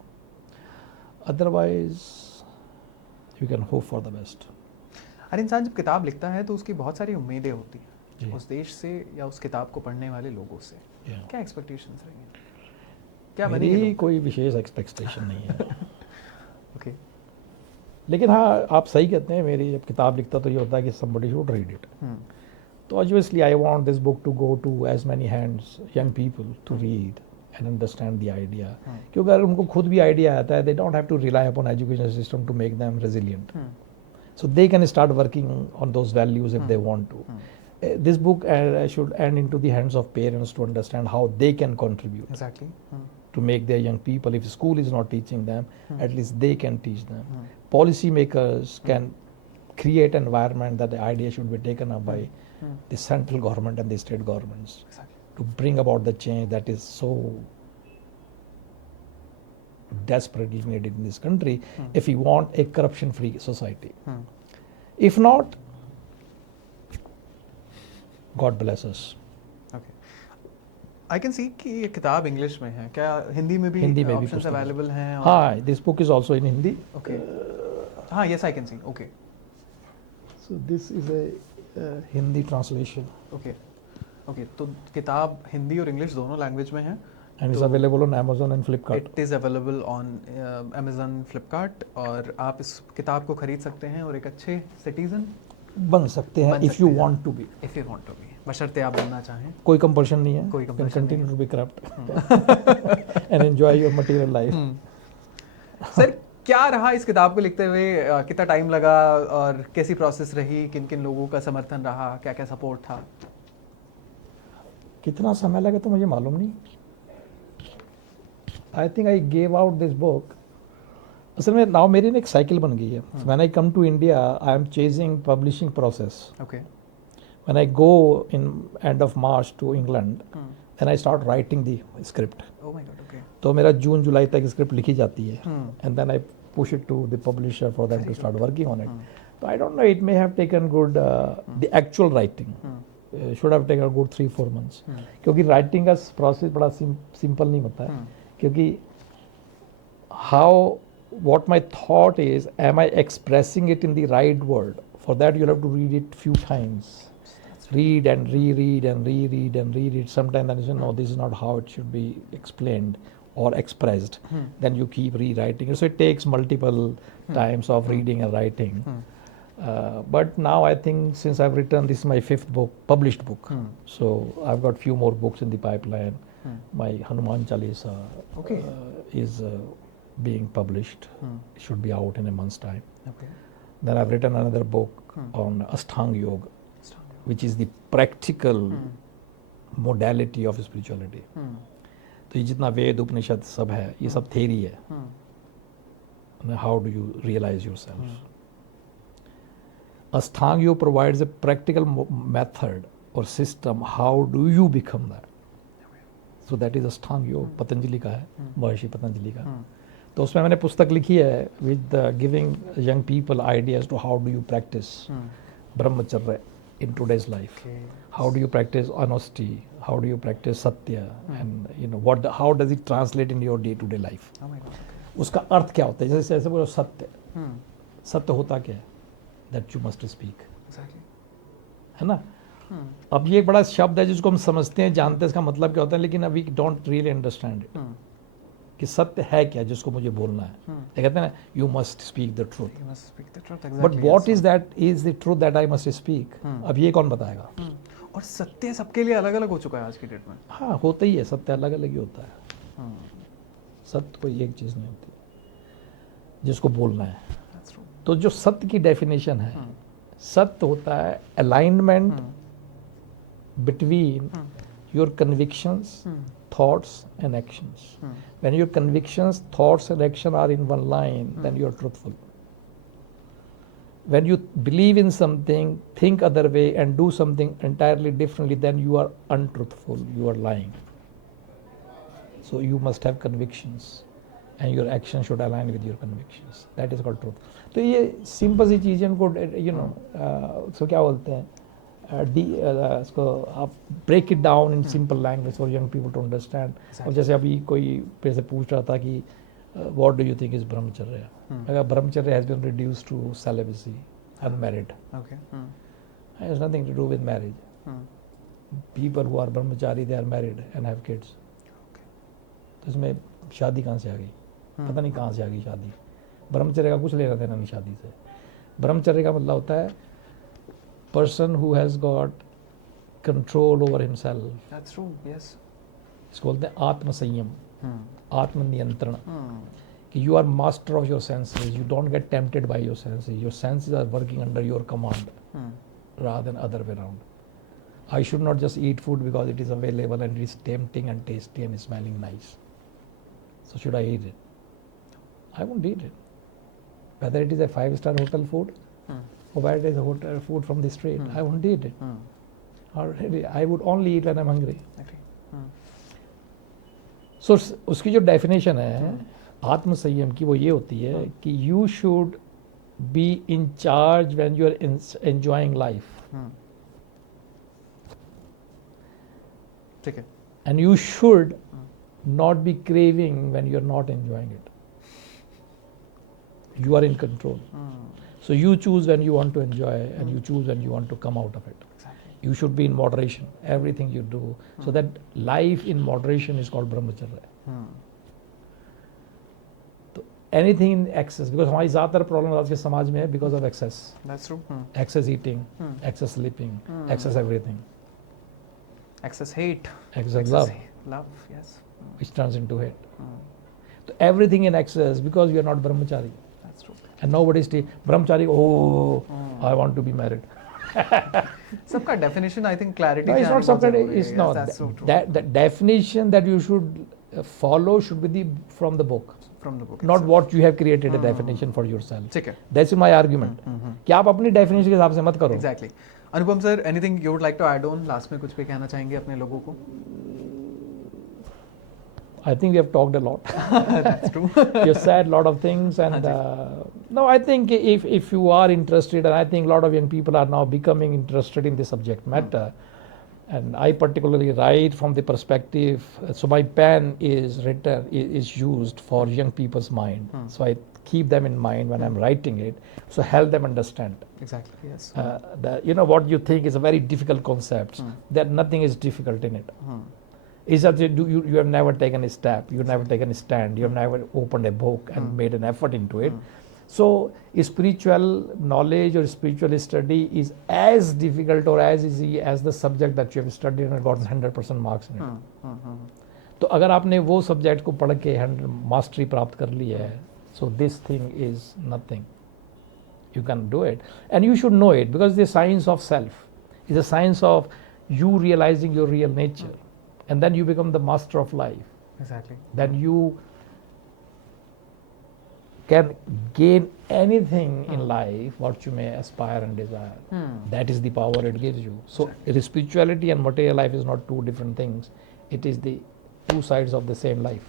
Otherwise, you can hope for the best. हर इंसान जब किताब लिखता है तो उसकी बहुत सारी उम्मीदें होती जी। हैं उस देश से या उस किताब को पढ़ने वाले लोगों से। Yeah. क्या एक्सपेक्टेशंस रहेंगे? क्या मेरी बनेंगे? कोई विशेष एक्सपेक्टेशन नहीं है। ओके लेकिन हाँ, आप सही कहते हैं, मेरी जब किताब लिखता तो ये होता है कि somebody should read it. तो obviously I want this book to go to as many hands, young people to read and understand the idea. क्योंकि अगर उनको खुद भी आइडिया आता है, they don't have to rely upon education system to make them resilient. So they can start working on those values if they want to. This book should end into the hands of parents to understand how they can contribute exactly to make their young people, if school is not teaching them, at least they can teach them. Policy makers can create an environment that the idea should be taken up by the central government and the state governments to bring about the change that is so desperately needed in this country if we want a corruption-free society. If not, God bless us. Okay I can सी कि ये किताब English में है, क्या हिंदी में भी हिंदी में भी ऑप्शंस पुस्तक है। अवेलेबल हैं? हाँ, this book is also in Hindi. Okay, हाँ, yes I can see. Okay So this is a Hindi translation okay okay, तो किताब हिंदी और इंग्लिश दोनों लैंग्वेज में है. and it's तो available on Amazon and Flipkart. It is available on Amazon, Flipkart, और आप इस किताब को खरीद सकते हैं और एक अच्छे सिटीजन बन सकते हैं बन if सकते you हैं। want to be. If you want to be, बशर्ते आप बनना चाहें. कोई कंपल्शन नहीं है. कोई You can compulsion नहीं continue to be corrupt and enjoy your material life. Sir, क्या रहा इस किताब को लिखते हुए? कितना टाइम लगा और कैसी प्रोसेस रही? किन किन लोगों का समर्थन रहा? क्या क्या सपोर्ट था? कितना समय लगा तो मुझे मालूम नहीं. I think I gave out this book. असल में नाउ मेरी ना एक साइकिल बन गई है. When I come to India I am chasing publishing process. Okay. When I go in end of March to England then I start writing the script. Oh my god. Okay. तो मेरा जून जुलाई तक script लिखी जाती है Hmm. And then I push it to the publisher for them Very too good. Start working on it. तो I don't know, it may have taken good the actual writing should have taken good 3-4 months. क्योंकि writing का process बड़ा simple नहीं होता है. क्योंकि how what my thought is, am I expressing it in the right word? For that you'll have to read it few times. Read and reread and reread and reread. Sometimes then you say, no, this is not how it should be explained or expressed. Then you keep rewriting it. So it takes multiple times of reading and writing. But now I think since I've written, this is my 5th book, published book. So I've got few more books in the pipeline. My Hanuman Chalisa Okay. is being published. It should be out in a month's time. Okay. Then I've written another book on Ashtanga Yoga, which is the practical modality of spirituality. तो ये जितना वेद उपनिषद सब है, ये सब theory है. How do you realize yourself? Ashtanga Yoga provides a practical method or system. How do you become that? So that is Ashtanga Yoga. Patanjali का है, महर्षि पतंजलि का. तो उसमें मैंने पुस्तक लिखी है with giving young people ideas to how do you practice brahmacharya in today's life. How do you practice honesty, how do you practice satya, and you know what, how does it translate in your day to day life. Oh my God. उसका अर्थ क्या होता है? जैसे ऐसे बोलो सत्य. सत्य होता क्या है? That you must speak. Exactly. है ना. अब ये एक बड़ा शब्द है जिसको हम समझते हैं, जानते हैं इसका मतलब क्या होता है, लेकिन we don't really understand it कि सत्य है क्या जिसको मुझे बोलना है. ये कहते हैं ना, you must speak the truth. You must speak the truth. But Exactly. What yes. Is that, is the truth that I must speak. अब ये कौन बताएगा? और सत्य सबके लिए अलग अलग हो चुका है आज की डेट में. हाँ, होता ही है. सत्य अलग अलग ही होता है. सत्य कोई एक चीज नहीं होती जिसको बोलना है. That's true. तो जो सत्य की डेफिनेशन है, सत्य होता है alignment between your convictions, thoughts and actions. When your convictions, thoughts and action are in one line, then you are truthful. When you believe in something, think other way and do something entirely differently, then you are untruthful, you are lying. So you must have convictions and your action should align with your convictions. That is called truth. तो ये simple सी चीज़ें उनको उसको क्या बोलते हैं, इसको आप break it down in simple language for young people to understand. और जैसे अभी कोई मेरे से पूछ रहा था कि what do you think is brahmacharya. अगर brahmacharya has been reduced to celibacy, unmarried. Okay. Has nothing to do with marriage. People who are brahmachari they are married and have kids. तो इसमें शादी कहाँ से आ गई? पता नहीं कहाँ से आ गई शादी. ब्रह्मचर्य का कुछ लेना देना नहीं शादी से. ब्रह्मचर्य का मतलब होता है person who has got control over himself. That's true. Yes. इसको बोलते हैं आत्म संयम, आत्म नियंत्रण. कि you are master of your senses. You don't get tempted by your senses. Your senses are working under your command rather than other way around. I should not just eat food because it is available and it is tempting and tasty and smelling nice. So should I eat it? I won't eat it. Whether it is a 5-star hotel food or whether it is a hotel food from the street, I won't eat it. Or I would only eat when I'm hungry. Okay. So उसकी जो definition है आत्म संयम की, वो ये होती है कि you should be in charge when you are enjoying life. ठीक है. and you should not be craving when you're not enjoying it. You are in control. So you choose when you want to enjoy, and you choose when you want to come out of it. Exactly. You should be in moderation, everything you do. So that life in moderation is called brahmacharya. तो anything in excess, because हमारी ज़्यादातर problem आज के समाज में है because of excess. That's true. Excess eating, excess sleeping, excess everything, Excess hate. excess love, Love, yes. which turns into hate. So everything in excess because you are not brahmachari. That's true. And nobody is brahmachari, oh, I want to be married. सबका definition, I think clarity. No, it's से not आनी बहुत something, ज़रूरी है. it's Yes, not. That's so true. The definition that you should follow should be from the book, From the book. not itself. what you have created a definition for yourself. ठीक है. That's my argument. कि आप अपनी definition के हिसाब से मत करो. Exactly. Anupam sir, anything you would like to add on? Last में कुछ भी कहना चाहेंगे अपने लोगों को? I think we have talked a lot. That's true. You said a lot of things, and no, I think if you are interested, and I think a lot of young people are now becoming interested in the subject matter, and I particularly write from the perspective. So my pen is used for young people's mind. So I keep them in mind when I'm writing it. So help them understand. Exactly. Yes. What you think is a very difficult concept. That nothing is difficult in it. It's just you have never taken a step, you have never taken a stand, you have never opened a book and made an effort into it. So spiritual knowledge or spiritual study is as difficult or as easy as the subject that you have studied and gotten 100% marks in it. तो अगर आपने वो subject को पढ़ के mastery प्राप्त कर ली है, so this thing is nothing. You can do it, and you should know it, because the science of self is a science of you realizing your real nature. And then you become the master of life. Exactly. Then you can gain anything in life what you may aspire and desire. That is the power it gives you. So spirituality and material life is not two different things. It is the two sides of the same life.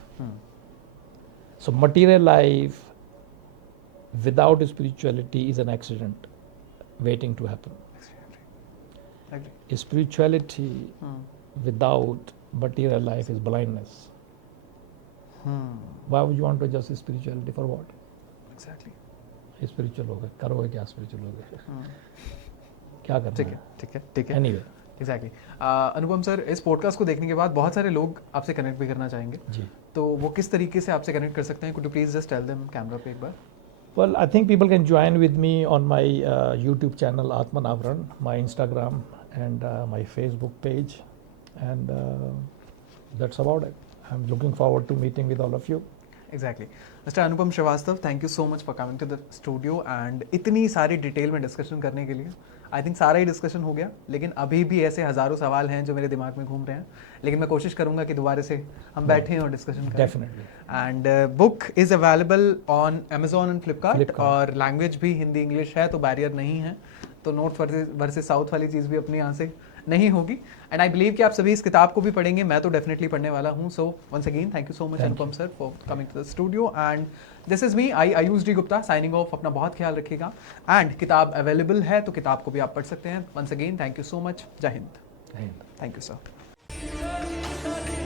So material life without spirituality is an accident waiting to happen. Agree. Spirituality without material life is blindness. Why would you want to adjust spirituality for what? Exactly. Spiritual हो गए, करोगे क्या spiritual हो गए? क्या करना ठीक है, ठीक है, ठीक है. Anyway. Exactly. अनुपम सर, इस पॉडकास्ट को देखने के बाद बहुत सारे लोग आपसे कनेक्ट भी करना चाहेंगे. जी. तो वो किस तरीके से आपसे कनेक्ट कर सकते हैं? Could you please just tell them camera पे एक बार? Well, I think people can join with me on my YouTube channel Atman Avran, my Instagram and my Facebook page, and that's about it. I'm looking forward to meeting with all of you. Exactly. Mr. Anupam Srivastava, thank you so much for coming to the studio and इतनी सारी detail में discussion करने के लिए. I think सारा ही discussion हो गया, लेकिन अभी भी ऐसे हज़ारों सवाल हैं जो मेरे दिमाग में घूम रहे हैं, लेकिन मैं कोशिश करूंगा कि दोबारा से हम बैठें और डिस्कशन करें. Definitely. And book is available on Amazon and Flipkart, और लैंग्वेज भी हिंदी इंग्लिश है, तो बैरियर नहीं है. तो नॉर्थ वर्सेस साउथ वाली चीज़ भी अपने यहाँ से नहीं होगी. एंड आई बिलीव कि आप सभी इस किताब को भी पढ़ेंगे. मैं तो डेफिनेटली पढ़ने वाला हूँ. So once again thank you so much Anupam sir for coming to the studio. And this is me, Ayush D Gupta, signing off. अपना बहुत ख्याल रखिएगा. एंड किताब अवेलेबल है, तो किताब को भी आप पढ़ सकते हैं. Once again thank you so much. जय Hind. Thank you. Thank you sir.